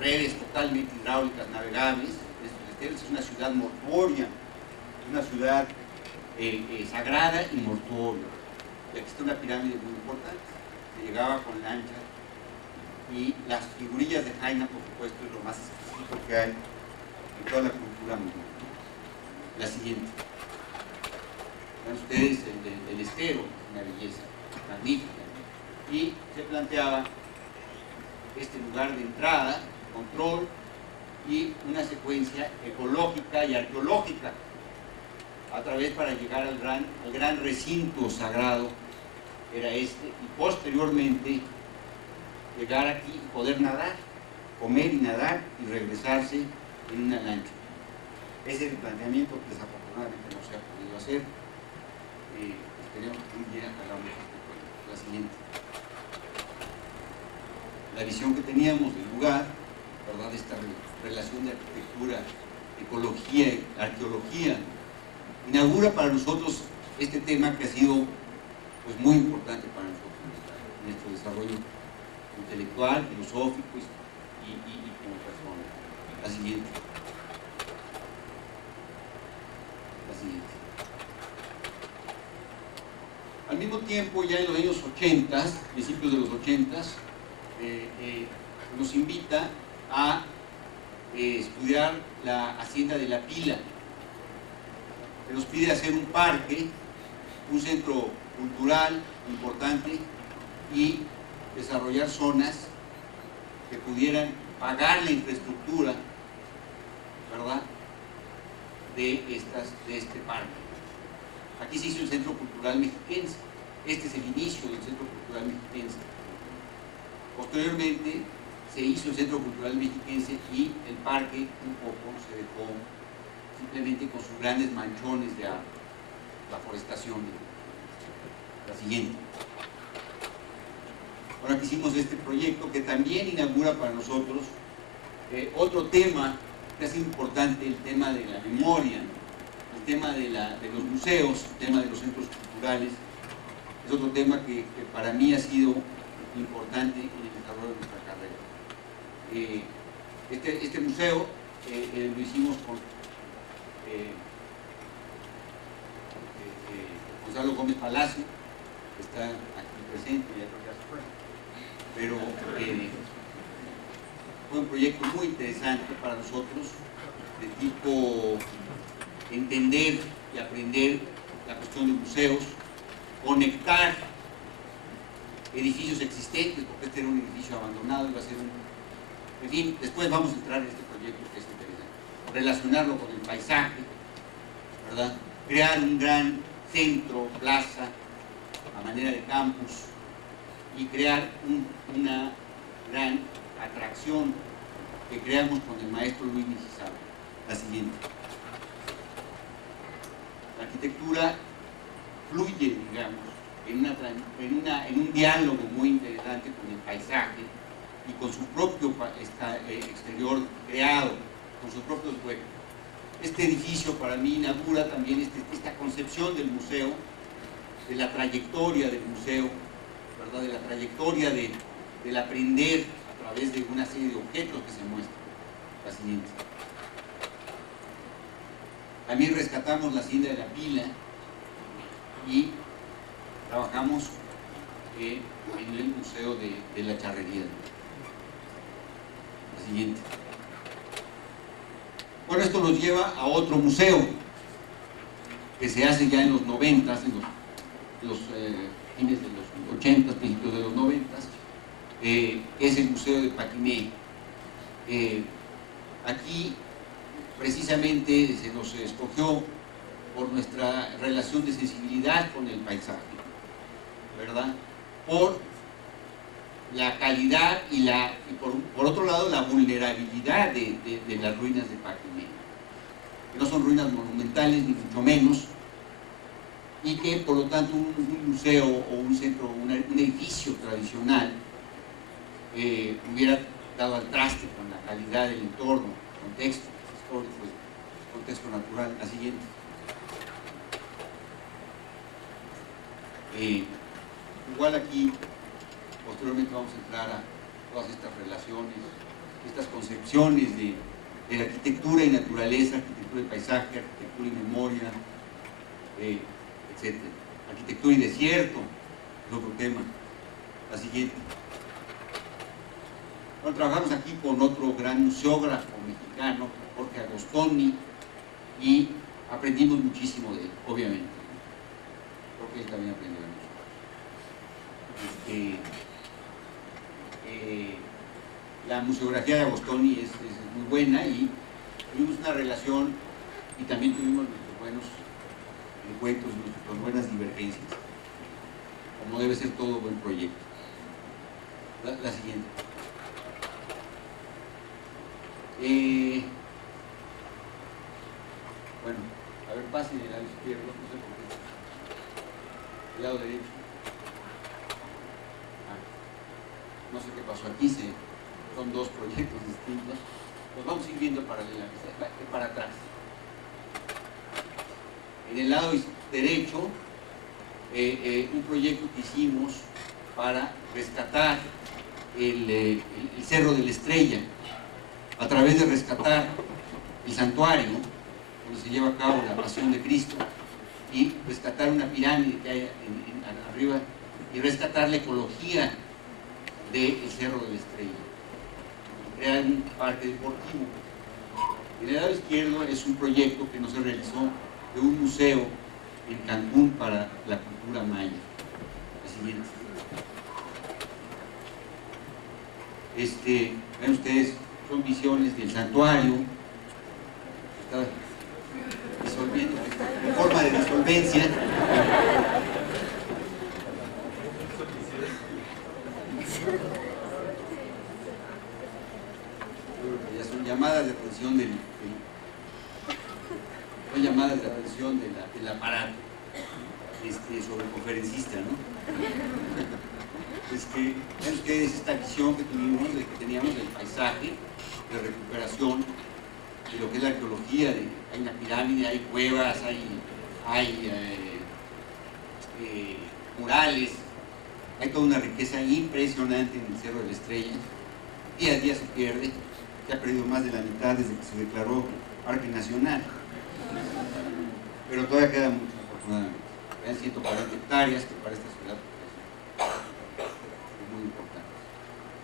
redes totalmente hidráulicas navegables. Es una ciudad mortuoria, una ciudad sagrada y mortuoria. Y aquí está una pirámide muy importante. Se llegaba con lancha y las figurillas de Jaina, por supuesto, es lo más exquisito que hay en toda la cultura mundial. La siguiente. Vean ustedes el estero, una belleza magnífica. Y se planteaba este lugar de entrada, control y una secuencia ecológica y arqueológica a través para llegar al gran recinto sagrado era este, y posteriormente llegar aquí y poder nadar, comer y nadar y regresarse en una lancha. Ese es el planteamiento que desafortunadamente no se ha podido hacer. Esperemos que un día hagamos este proyecto. La siguiente. La visión que teníamos del lugar, ¿verdad? Esta relación de arquitectura, ecología, arqueología, inaugura para nosotros este tema que ha sido pues, muy importante para nosotros en nuestro desarrollo intelectual, filosófico y como persona. La siguiente. La siguiente. Al mismo tiempo, ya en los años 80, principios de los 80, nos invita a estudiar la hacienda de La Pila, que nos pide hacer un parque, un centro cultural importante y desarrollar zonas que pudieran pagar la infraestructura, ¿verdad?, de este parque. Aquí se hizo el Centro Cultural Mexiquense. Este es el inicio del Centro Cultural Mexiquense. Posteriormente se hizo el Centro Cultural Mexiquense y el parque un poco se dejó simplemente con sus grandes manchones de agua, la forestación. La siguiente. Ahora que hicimos este proyecto que también inaugura para nosotros otro tema que es importante, el tema de la memoria, el tema de los museos, el tema de los centros culturales. Es otro tema que para mí ha sido importante en el desarrollo de nuestra carrera. Este museo lo hicimos con Gonzalo Gómez Palacio, que está aquí presente, ya creo que ya se fue. Pero fue un proyecto muy interesante para nosotros, de tipo entender y aprender la cuestión de museos, conectar edificios existentes, porque este era un edificio abandonado, iba a ser en fin, después vamos a entrar en este proyecto que es interesante. Relacionarlo con el paisaje, ¿verdad? Crear un gran centro, plaza, a manera de campus, y crear una gran atracción que creamos con el maestro Luis Mengizábal. La siguiente. La arquitectura fluye, digamos, en un diálogo muy interesante con el paisaje y con su propio exterior creado, con sus propios huecos. Este edificio para mí inaugura también esta concepción del museo, de la trayectoria del museo, ¿verdad?, de la trayectoria del aprender a través de una serie de objetos que se muestran. La siguiente. También rescatamos la hacienda de La Pila y trabajamos en el Museo de la Charrería. La siguiente. Bueno, esto nos lleva a otro museo que se hace ya en los 90s, en los fines de los 80s, principios de los 90s, es el Museo de Paquimé. Aquí precisamente se nos escogió por nuestra relación de sensibilidad con el paisaje, ¿verdad?, por la calidad y por otro lado la vulnerabilidad de las ruinas de Paquimé, que no son ruinas monumentales ni mucho menos, y que por lo tanto un museo o un centro, un edificio tradicional hubiera dado al traste con la calidad del entorno, contexto histórico, contexto natural. La siguiente. Igual aquí posteriormente vamos a entrar a todas estas relaciones, estas concepciones de arquitectura y naturaleza, arquitectura y paisaje, arquitectura y memoria, etc. Arquitectura y desierto es otro tema. La siguiente. Bueno, trabajamos aquí con otro gran museógrafo mexicano, Jorge Agostoni, y aprendimos muchísimo de él, obviamente. Creo que él también aprendió de nosotros. La museografía de Agostoni es muy buena y tuvimos una relación y también tuvimos nuestros buenos encuentros, nuestras buenas divergencias, como debe ser todo buen proyecto. La siguiente. Bueno, a ver, pasen el lado izquierdo, no sé por qué. El lado derecho. No sé qué pasó aquí, son dos proyectos distintos. Los vamos a ir viendo paralelamente, para atrás. En el lado derecho, un proyecto que hicimos para rescatar el Cerro de la Estrella, a través de rescatar el santuario, donde se lleva a cabo la Pasión de Cristo, y rescatar una pirámide que hay arriba, y rescatar la ecología del Cerro de la Estrella, crear un parque deportivo. En el lado izquierdo es un proyecto que no se realizó de un museo en Cancún para la cultura maya. La siguiente. Ven ustedes, son visiones del santuario, está disolviendo, en forma de disolvencia. Ya son llamadas de atención del aparato sobre el conferencista, ¿no? Ven ustedes esta visión que teníamos del paisaje, de recuperación, de lo que es la arqueología, hay una pirámide, hay cuevas, hay murales, hay toda una riqueza impresionante en el Cerro de la Estrella. Día a día se pierde, se ha perdido más de la mitad desde que se declaró Parque Nacional, pero todavía queda mucho, afortunadamente. Quedan 140 hectáreas, que para esta ciudad es muy importante.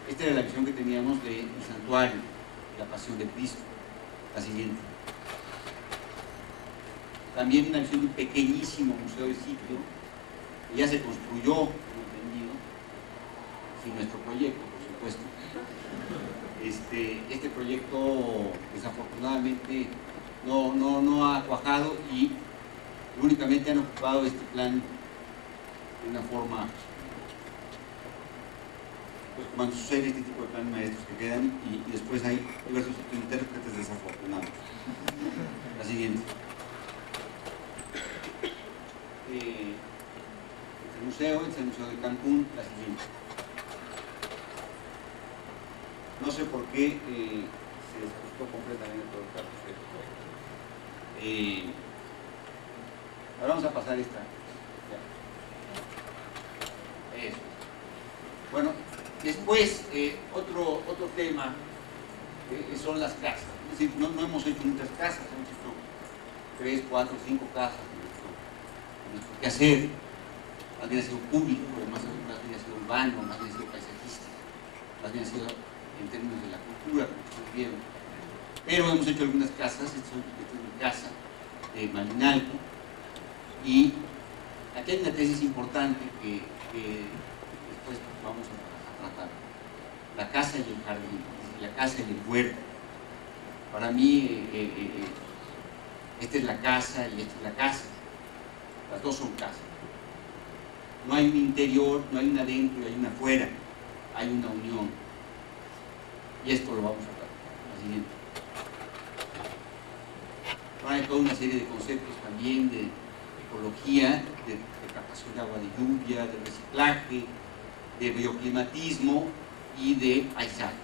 Esta era la visión que teníamos del santuario, la Pasión de Cristo. La siguiente. También una visión de un pequeñísimo museo de sitio, que ya se construyó, como entendido, sin nuestro proyecto, por supuesto. Este proyecto, desafortunadamente, no ha cuajado y únicamente han ocupado este plan de una forma, pues como sucede este tipo de planes maestros que quedan y después hay diversos intérpretes desafortunados. La siguiente. El museo de Cancún, la siguiente. No sé por qué se desajustó completamente todo el caso. Ahora vamos a pasar esta. Eso. Bueno, después otro tema son las casas. Es decir, no hemos hecho muchas casas, hemos hecho 3, 4, 5 casas en nuestro quehacer. Más bien ha sido público, más bien ha sido urbano, más bien ha sido paisajístico, más bien ha sido en términos de la cultura, como ustedes vieron. Pero hemos hecho algunas casas, esta es mi casa de Malinalco, y aquí hay una tesis importante que después vamos a tratar. La casa y el jardín, es decir, la casa y el huerto. Para mí, esta es la casa y esta es la casa. Las dos son casas. No hay un interior, no hay un adentro y hay una afuera. Hay una unión. Y esto lo vamos a tratar. La siguiente. Hay toda una serie de conceptos también de ecología, de captación de agua de lluvia, de reciclaje, de bioclimatismo y de paisaje,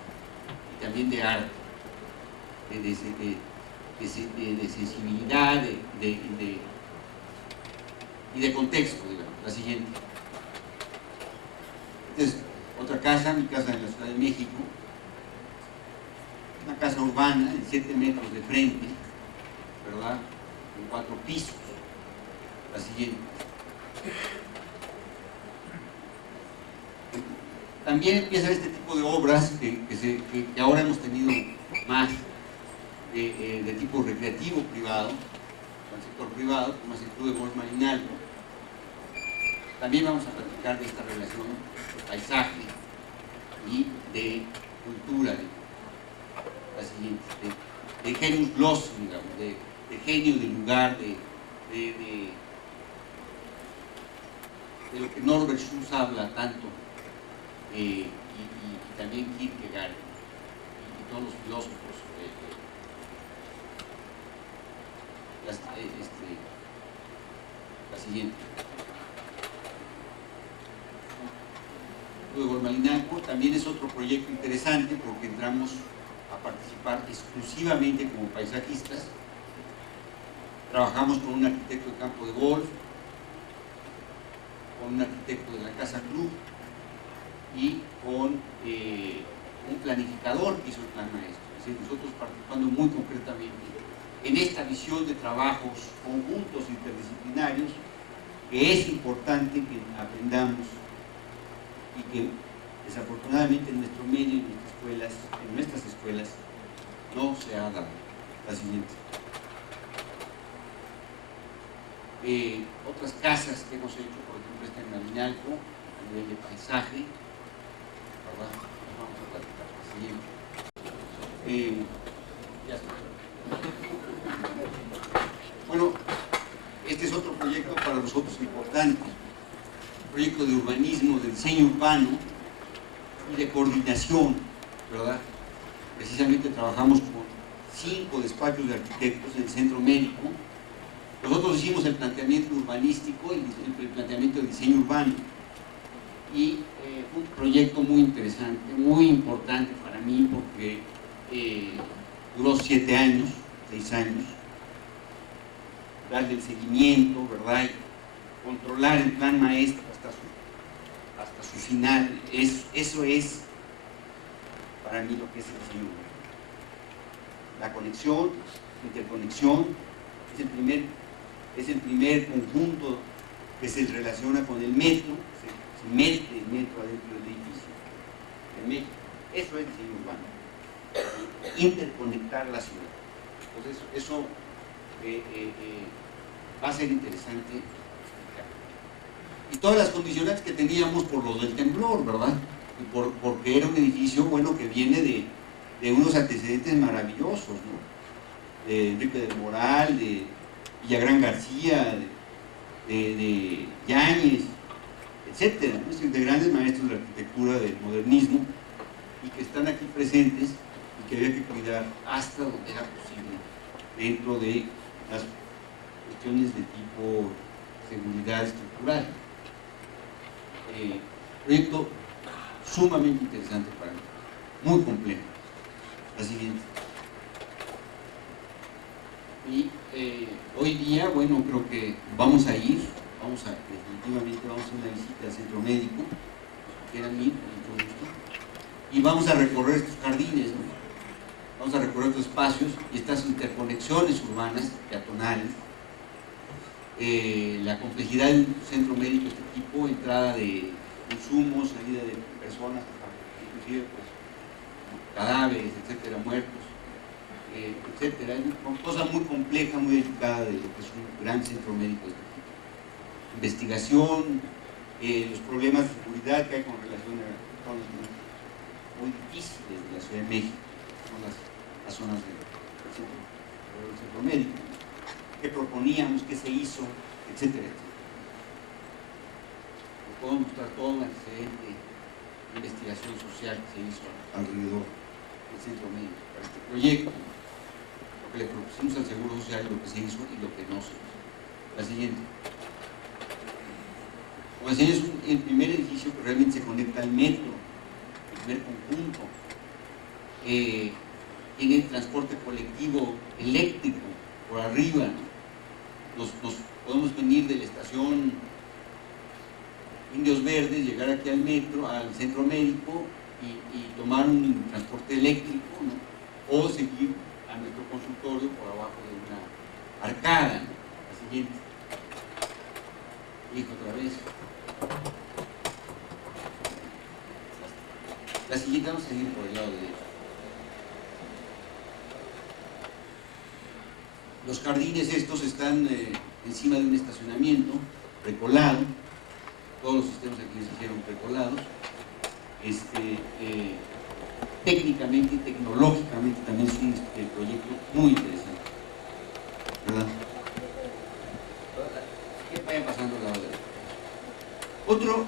y también de arte, de sensibilidad y de contexto, digamos. La siguiente. Esta es otra casa, mi casa en la Ciudad de México, una casa urbana en 7 metros de frente, ¿verdad? En 4 pisos. La siguiente. También empiezan este tipo de obras que ahora hemos tenido más de tipo recreativo privado, del sector privado, como es el Club de Golf Malinalco. También vamos a platicar de esta relación de paisaje y de cultura. La siguiente, de genius glossum, digamos, de genio del lugar, de lo que Norbert Schulz habla tanto, y también Kierkegaard y todos los filósofos. La siguiente. Luego el Malinalco también es otro proyecto interesante porque entramos a participar exclusivamente como paisajistas. Trabajamos con un arquitecto de campo de golf, con un arquitecto de la Casa Club y con un planificador que hizo el plan maestro. Es decir, nosotros participando muy concretamente en esta visión de trabajos conjuntos interdisciplinarios, que es importante que aprendamos y que Desafortunadamente en nuestro medio, en nuestras escuelas, no se ha dado. La siguiente. Otras casas que hemos hecho, por ejemplo, esta en Malinalco, a nivel de paisaje, ¿verdad? Vamos a platicar la siguiente. Ya está. Bueno, este es otro proyecto para nosotros importante, un proyecto de urbanismo, de diseño urbano y de coordinación, ¿verdad? Precisamente trabajamos con 5 despachos de arquitectos en el centro médico. Nosotros hicimos el planteamiento urbanístico y el planteamiento de diseño urbano, y un proyecto muy interesante, muy importante para mí, porque duró 7 años, 6 años, darle el seguimiento, ¿verdad? Y controlar el plan maestro hasta su final. Eso es para mí lo que es el diseño urbano. La conexión, interconexión, es el primer conjunto que se relaciona con el metro, se mete el metro adentro del edificio, el metro. Eso es diseño urbano, interconectar la ciudad. Entonces eso va a ser interesante. Y todas las condicionantes que teníamos por lo del temblor, ¿verdad? Porque era un edificio, bueno, que viene de unos antecedentes maravillosos, ¿no? De Enrique del Moral, de Villagrán García, de Yáñez, etcétera, ¿no? De grandes maestros de la arquitectura del modernismo, y que están aquí presentes y que había que cuidar hasta donde era posible dentro de las cuestiones de tipo seguridad estructural. Proyecto sumamente interesante para mí, muy complejo. La siguiente. Y hoy día, bueno, creo que definitivamente vamos a hacer una visita al centro médico, los que quieran ir, con mucho gusto, y vamos a recorrer estos jardines, ¿no? Vamos a recorrer estos espacios y estas interconexiones urbanas, peatonales, la complejidad de un centro médico de este tipo, entrada de insumos, salida de personas, inclusive pues, cadáveres, etcétera, muertos, etcétera. Es una cosa muy compleja, muy delicada de lo que es un gran centro médico de este tipo. Investigación, los problemas de seguridad que hay con relación a zonas muy difíciles de la Ciudad de México, son las zonas del centro médico, qué proponíamos, qué se hizo, etcétera, etcétera. Les puedo mostrar toda una excelente investigación social que se hizo alrededor del centro médico para este proyecto, lo que le propusimos al Seguro Social, lo que se hizo y lo que no se hizo. La siguiente. Como decía, es el primer edificio que realmente se conecta al metro, el primer conjunto. Tiene transporte colectivo eléctrico por arriba, ¿no? Nos podemos venir de la estación Indios Verdes, llegar aquí al metro, al centro médico y tomar un transporte eléctrico, ¿no? O seguir a nuestro consultorio por abajo de una arcada, ¿no? La siguiente. Hijo, otra vez. La siguiente, vamos a seguir por el lado derecho. Los jardines estos están encima de un estacionamiento precolado. Todos los sistemas aquí se hicieron precolados. Técnicamente y tecnológicamente también es un proyecto muy interesante, ¿verdad? Que vayan pasando al lado derecho.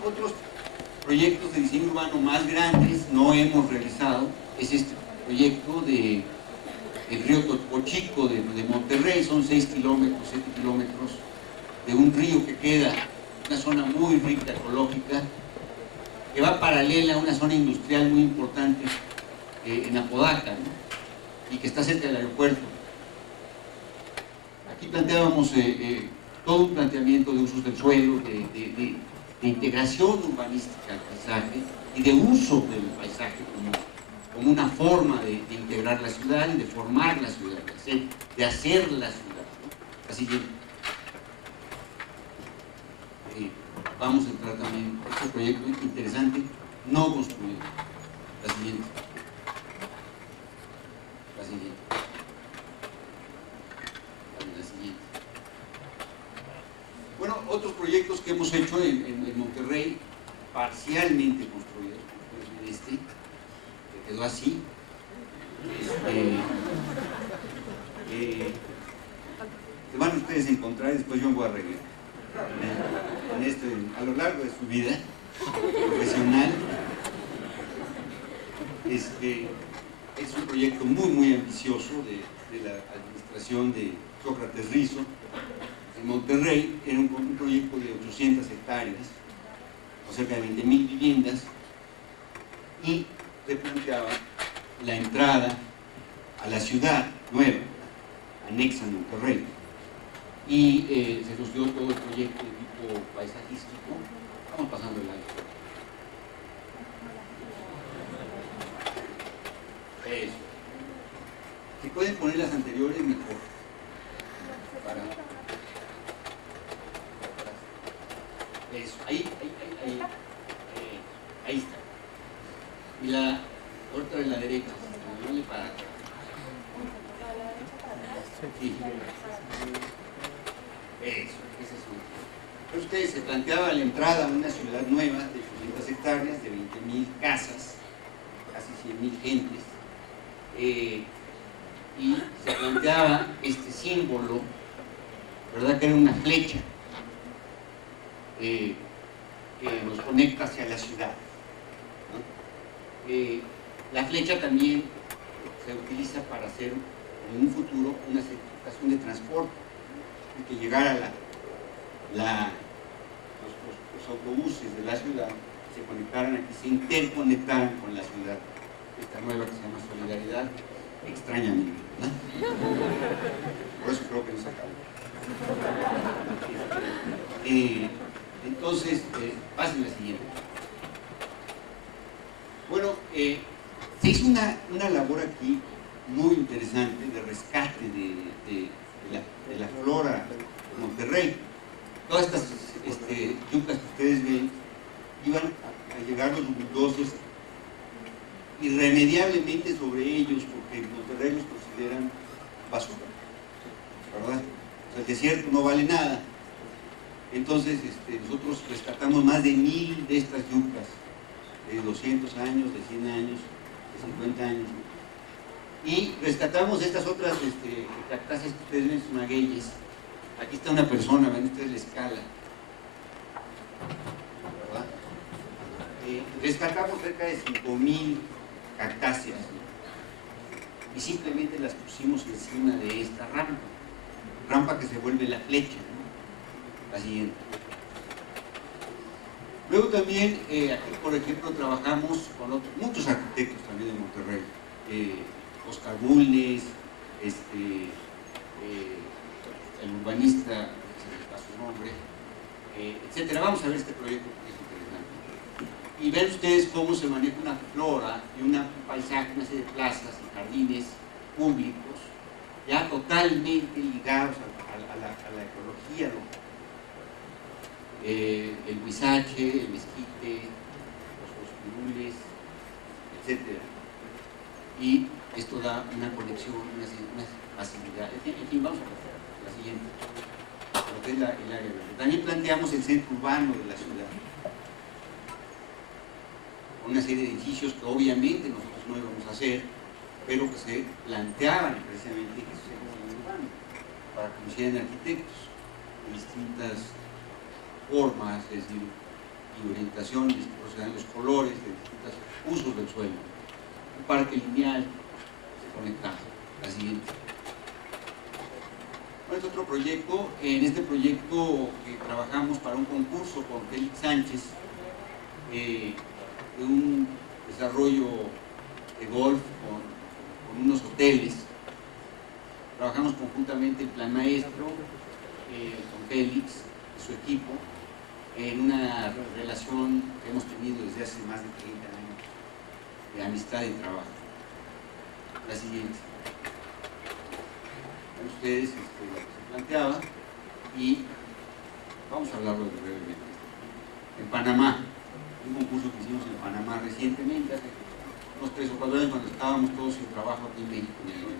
Otros proyectos de diseño urbano más grandes no hemos realizado es este proyecto de el río Topochico de Monterrey. Son 6 kilómetros, 7 kilómetros de un río que queda en una zona muy rica ecológica, que va paralela a una zona industrial muy importante en Apodaca, ¿no? Y que está cerca del aeropuerto. Aquí planteábamos todo un planteamiento de usos del suelo, de integración urbanística al paisaje y de uso del paisaje como una forma de integrar la ciudad y de formar la ciudad, de hacer la ciudad, ¿no? Así que vamos a entrar también en este proyecto interesante no construido. La siguiente. La siguiente. La siguiente. Bueno, otros proyectos que hemos hecho en Monterrey, parcialmente construidos, como este, que quedó así. Se van ustedes a encontrar y después yo me voy a arreglar en esto a lo largo de su vida profesional. Es un proyecto muy ambicioso de la administración de Sócrates Rizo en Monterrey. Era un proyecto de 800 hectáreas o cerca de 20,000 viviendas, y se planteaba la entrada a la ciudad nueva, anexa a Monterrey, y se nos dio todo el proyecto de tipo paisajístico. Vamos pasando el aire. Eso. Si pueden poner las anteriores, mejor. Eso, ahí está. Y la otra de la derecha, dale para acá. Sí. Eso, ese es uno. Pero ustedes se planteaba la entrada a una ciudad nueva de 500 hectáreas, de 20,000 casas, casi 100,000 gentes, y se planteaba este símbolo, ¿verdad?, que era una flecha que nos conecta hacia la ciudad, ¿no? La flecha también se utiliza para hacer en un futuro una certificación de transporte, y que llegara los autobuses de la ciudad se conectaran aquí, se interconectaran con la ciudad, esta nueva que se llama Solidaridad, extrañamente, ¿verdad? Por eso creo que no se acabó. Entonces, pasen la siguiente. Bueno, se hizo una labor aquí muy interesante de rescate de la flora de Monterrey. Todas estas yucas que ustedes ven, iban a llegar los bulldozers irremediablemente sobre ellos, porque en Monterrey los consideran basura, ¿verdad? O sea, el desierto no vale nada. Entonces nosotros rescatamos más de 1,000 de estas yucas, de 200 años, de 100 años, de 50 años. Y rescatamos estas otras cactáceas que ustedes ven, son magueyes. Aquí está una persona, ven ustedes la escala, ¿verdad? Rescatamos cerca de 5,000 cactáceas, ¿no? Y simplemente las pusimos encima de esta rampa que se vuelve la flecha, ¿no? La siguiente. Luego también, aquí por ejemplo, trabajamos con muchos arquitectos también de Monterrey. Oscar Bulnes, el urbanista, se me pasa su nombre, etcétera. Vamos a ver este proyecto que es interesante. Y ven ustedes cómo se maneja una flora y un paisaje, una serie de plazas y jardines públicos, ya totalmente ligados a la ecología, ¿no? El huizache, el mezquite, los pirules, etcétera. Y esto da una conexión, una facilidad. En fin, vamos a pasar a la siguiente, lo que es el área verde. También planteamos el centro urbano de la ciudad, una serie de edificios que obviamente nosotros no íbamos a hacer, pero que se planteaban precisamente que se centro urbano, para que lo hicieran arquitectos de distintas formas, es decir, y orientaciones, los colores de distintos usos del suelo. Un parque lineal conectado. La siguiente. Bueno, este otro proyecto. En este proyecto trabajamos para un concurso con Félix Sánchez, de un desarrollo de golf con unos hoteles. Trabajamos conjuntamente el Plan Maestro con Félix y su equipo en una relación que hemos tenido desde hace más de 30 años de amistad y trabajo. La siguiente. Ustedes lo que se planteaba, y vamos a hablarlo brevemente. En Panamá, un concurso que hicimos en Panamá recientemente, hace unos 3 o 4 años, cuando estábamos todos sin trabajo aquí en México en el 95.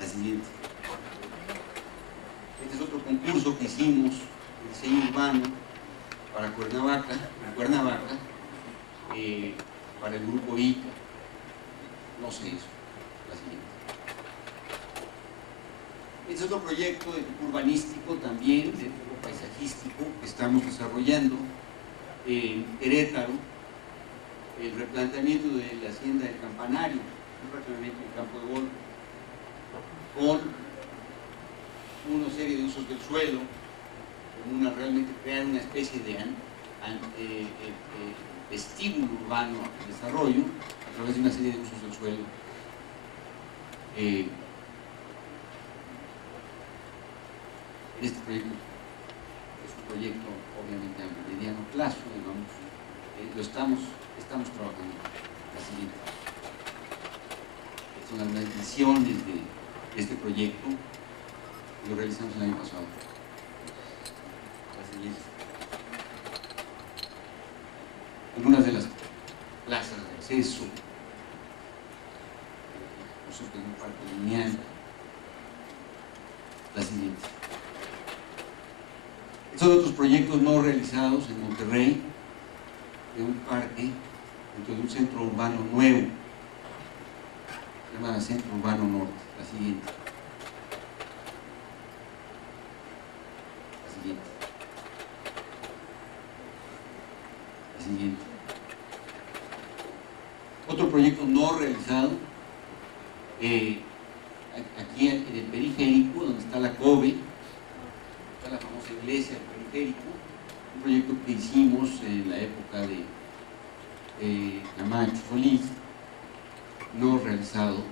La siguiente. Este es otro concurso que hicimos de diseño urbano para Cuernavaca, para el grupo ICA. No sé eso. La siguiente. Este es otro proyecto de tipo urbanístico también, de tipo paisajístico, que estamos desarrollando en Querétaro, el replanteamiento de la hacienda del Campanario, prácticamente un campo de golf, con una serie de usos del suelo, como realmente crear una especie de vestíbulo urbano de desarrollo a través de una serie de usos del suelo. En este proyecto, es un proyecto obviamente a mediano plazo, digamos, lo estamos trabajando. La siguiente. Estas son las mediciones de este proyecto, lo realizamos el año pasado. La siguiente. Algunas de las plazas de acceso, nosotros en un parque lineal. La siguiente. Estos otros proyectos no realizados en Monterrey, de un parque, dentro de un centro urbano nuevo, se llama Centro Urbano Norte. La siguiente. La siguiente. La siguiente. Otro proyecto no realizado, aquí en el periférico, donde está la COBE, está la famosa iglesia del periférico, un proyecto que hicimos en la época de Camacho Solís, no realizado,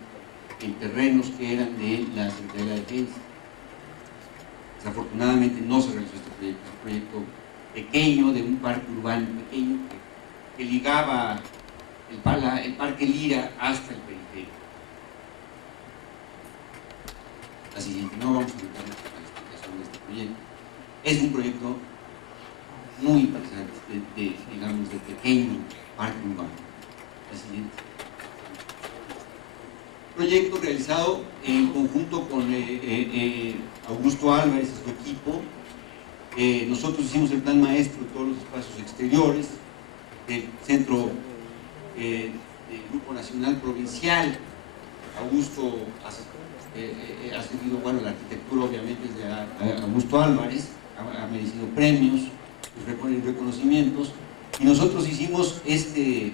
en terrenos que eran de la Secretaría de la Defensa. Desafortunadamente no se realizó este proyecto, un proyecto pequeño de un parque urbano pequeño que ligaba el Parque Lira hasta el periférico. La siguiente, no vamos a entrar en la explicación de este proyecto. Es un proyecto muy interesante, digamos, de pequeño parque urbano. La siguiente. Proyecto realizado en conjunto con Augusto Álvarez y su equipo. Nosotros hicimos el plan maestro de todos los espacios exteriores del Centro del Grupo Nacional Provincial. Augusto ha seguido, bueno, la arquitectura obviamente es de Augusto Álvarez, ha merecido premios, reconocimientos, y nosotros hicimos este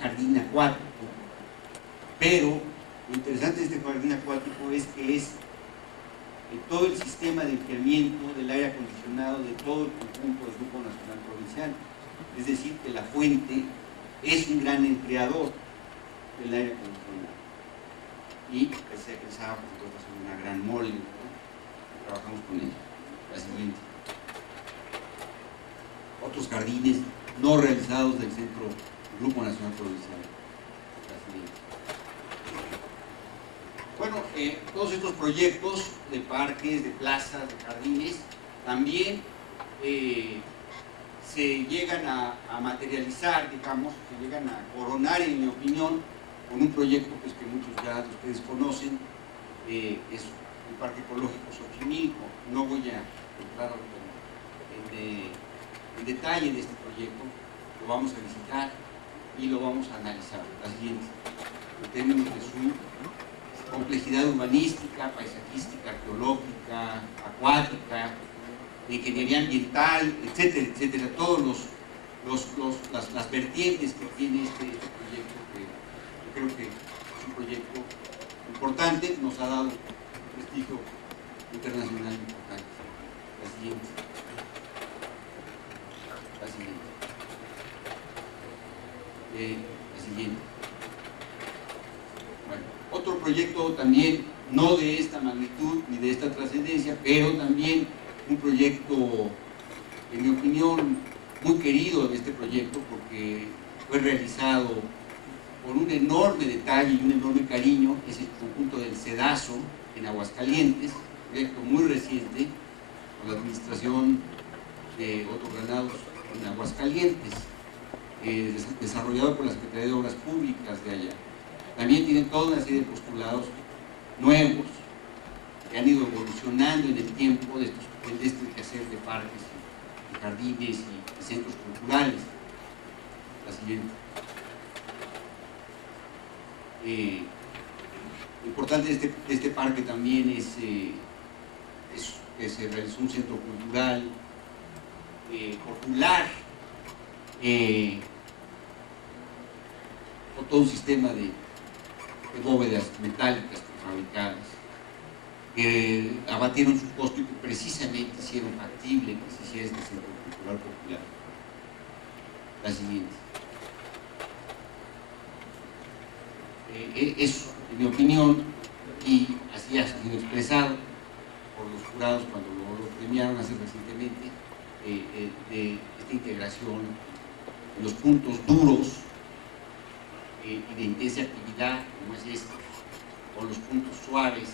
jardín acuático, pero lo interesante de este jardín acuático es que es todo el sistema de enfriamiento del aire acondicionado de todo el conjunto del Grupo Nacional Provincial, es decir, que la fuente es un gran enfriador del aire acondicionado. Y pensaba, por supuesto, hacer una gran mole, ¿no? Trabajamos con ella. La siguiente. Otros jardines no realizados del Centro Grupo Nacional Provincial. La siguiente. Bueno, todos estos proyectos de parques, de plazas, de jardines, también se llegan a materializar, digamos, se llegan a coronar, en mi opinión, con un proyecto pues, que muchos ya de ustedes conocen, es el Parque Ecológico Xochimilco. No voy a entrar en detalle de este proyecto, lo vamos a visitar y lo vamos a analizar. La siguiente, en términos de su complejidad urbanística, paisajística, arqueológica, acuática, de ingeniería ambiental, etcétera, etcétera, todos las vertientes que tiene este proyecto, que yo creo que es un proyecto importante, nos ha dado un prestigio internacional importante. La siguiente. La siguiente. Bueno, otro proyecto también, no de esta magnitud ni de esta trascendencia, pero también un proyecto, en mi opinión, muy querido de este proyecto, porque fue realizado con un enorme detalle y un enorme cariño, es el conjunto del Cedazo en Aguascalientes, un proyecto muy reciente, con la administración de Otto Granados, con Aguascalientes, desarrollado por la Secretaría de Obras Públicas de allá. También tienen toda una serie de postulados nuevos que han ido evolucionando en el tiempo de este quehacer de parques, de jardines y centros culturales. La siguiente. Lo importante de este parque también es que se realizó un centro cultural popular, con todo un sistema de bóvedas metálicas fabricadas que abatieron su costo y que precisamente hicieron factible que se hiciera este centro cultural popular. La siguiente. Es, en mi opinión, y así ha sido expresado por los jurados cuando lo premiaron hace recientemente, de esta integración en los puntos duros y de intensa actividad, como es este, con los puntos suaves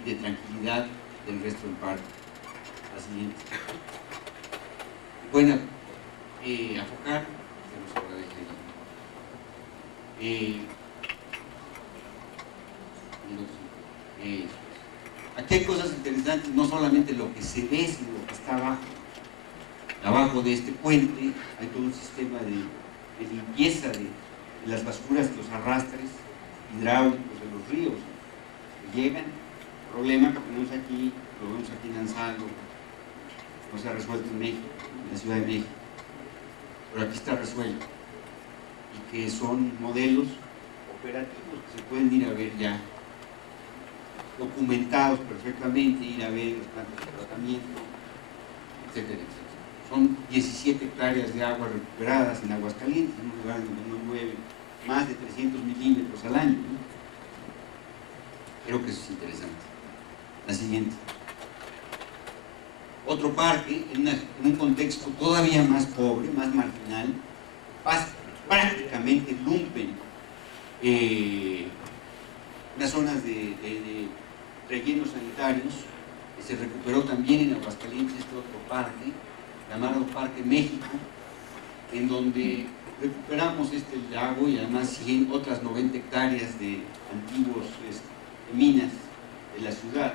y de tranquilidad del resto del parque. La siguiente. Bueno, enfocar, se nos agradece. Aquí hay cosas interesantes, no solamente lo que se ve, sino lo que está abajo. Abajo de este puente hay todo un sistema de limpieza de las basuras, los arrastres hidráulicos de los ríos que llegan. El problema que tenemos aquí, lo vemos aquí en Ansaldo, no se ha resuelto en México, en la Ciudad de México, pero aquí está resuelto, y que son modelos operativos que se pueden ir a ver ya documentados perfectamente, ir a ver los plantas de tratamiento, etcétera, etcétera. Son 17 hectáreas de agua recuperadas en Aguascalientes, en un lugar donde no llueve más de 300 milímetros al año, ¿no? Creo que eso es interesante. La siguiente. Otro parque, en un contexto todavía más pobre, más marginal, prácticamente lumpen, unas zonas de rellenos sanitarios. Se recuperó también en Aguascalientes este otro parque, llamado Parque México, en donde recuperamos este lago y además otras 90 hectáreas de antiguos minas de la ciudad.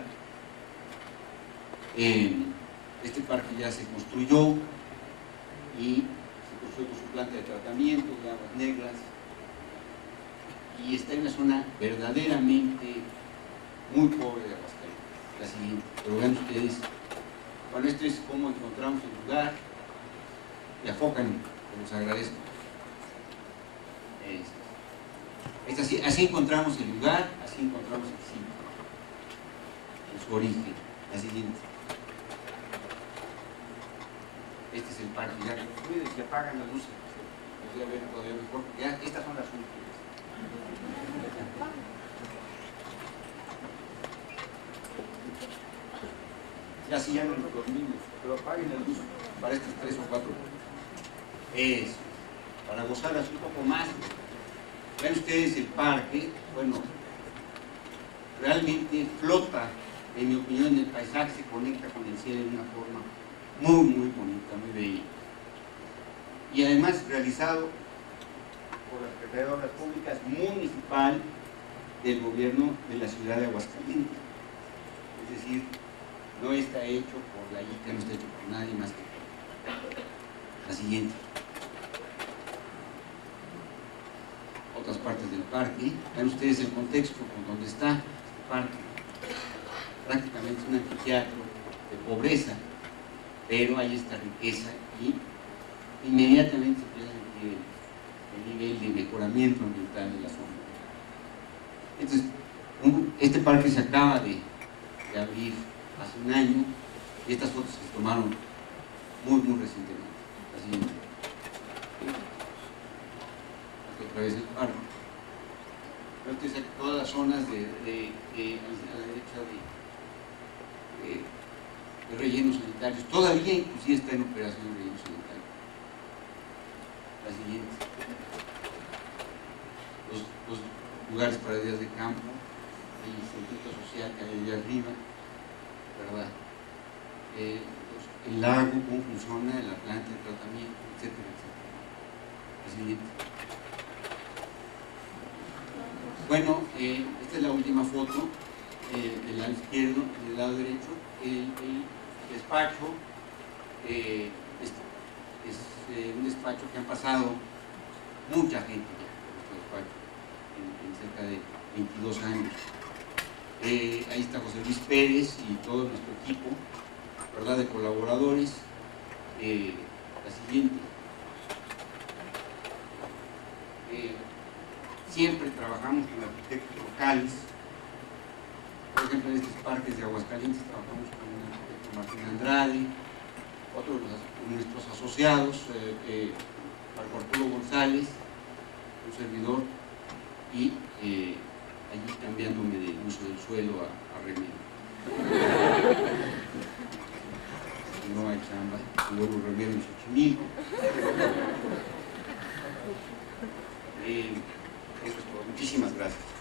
Este parque ya se construyó y se construyó con su planta de tratamiento de aguas negras y está en una zona verdaderamente muy pobre de Aguascalientes. La siguiente, pero vean ustedes, bueno, esto es cómo encontramos el lugar, y afocan, que los agradezco. Así encontramos el lugar, así encontramos el sitio, en su origen. La siguiente. Este es el parque ya construido, y se apagan las luces, se podría ver todavía mejor, porque ya estas son las últimas. Ya sí, ya no los dormimos, pero apaguen la luz para estos 3 o 4. Eso, para gozarlas un poco más. Vean ustedes el parque, bueno, realmente flota, en mi opinión, el paisaje se conecta con el cielo de una forma muy, muy bonita, muy bella. Y además realizado por la Secretaría de Obras Públicas Municipal del Gobierno de la Ciudad de Aguascalientes. Es decir, no está hecho por la ICA, no está hecho por nadie más que por la siguiente. Otras partes del parque. Vean ustedes el contexto con donde está este parque. Prácticamente es un anfiteatro de pobreza, pero hay esta riqueza y inmediatamente se puede sentir el nivel de mejoramiento ambiental de la zona. Entonces, este parque se acaba de abrir hace un año y estas fotos se tomaron muy, muy recientemente. Así, otra vez el parque. Entonces, aquí todas las zonas a la derecha de rellenos sanitarios, todavía inclusive está en operación de rellenos sanitarios. La siguiente. Los lugares para días de campo, el centro social que hay allá arriba, ¿verdad? El lago, cómo funciona la planta de tratamiento. Bueno, esta es la última foto del lado izquierdo y del lado derecho. El despacho es un despacho que han pasado mucha gente ya por este despacho en cerca de 22 años. Ahí está José Luis Pérez y todo nuestro equipo, ¿verdad?, de colaboradores. La siguiente. Siempre trabajamos con arquitectos locales. Por ejemplo, en estos parques de Aguascalientes trabajamos con el arquitecto Martín Andrade, otro de nuestros asociados, Marco Arturo González, un servidor, y allí cambiándome de uso del suelo a remedio. No hay chamba, luego remedio en Xochimilco. Eso es todo. Muchísimas gracias.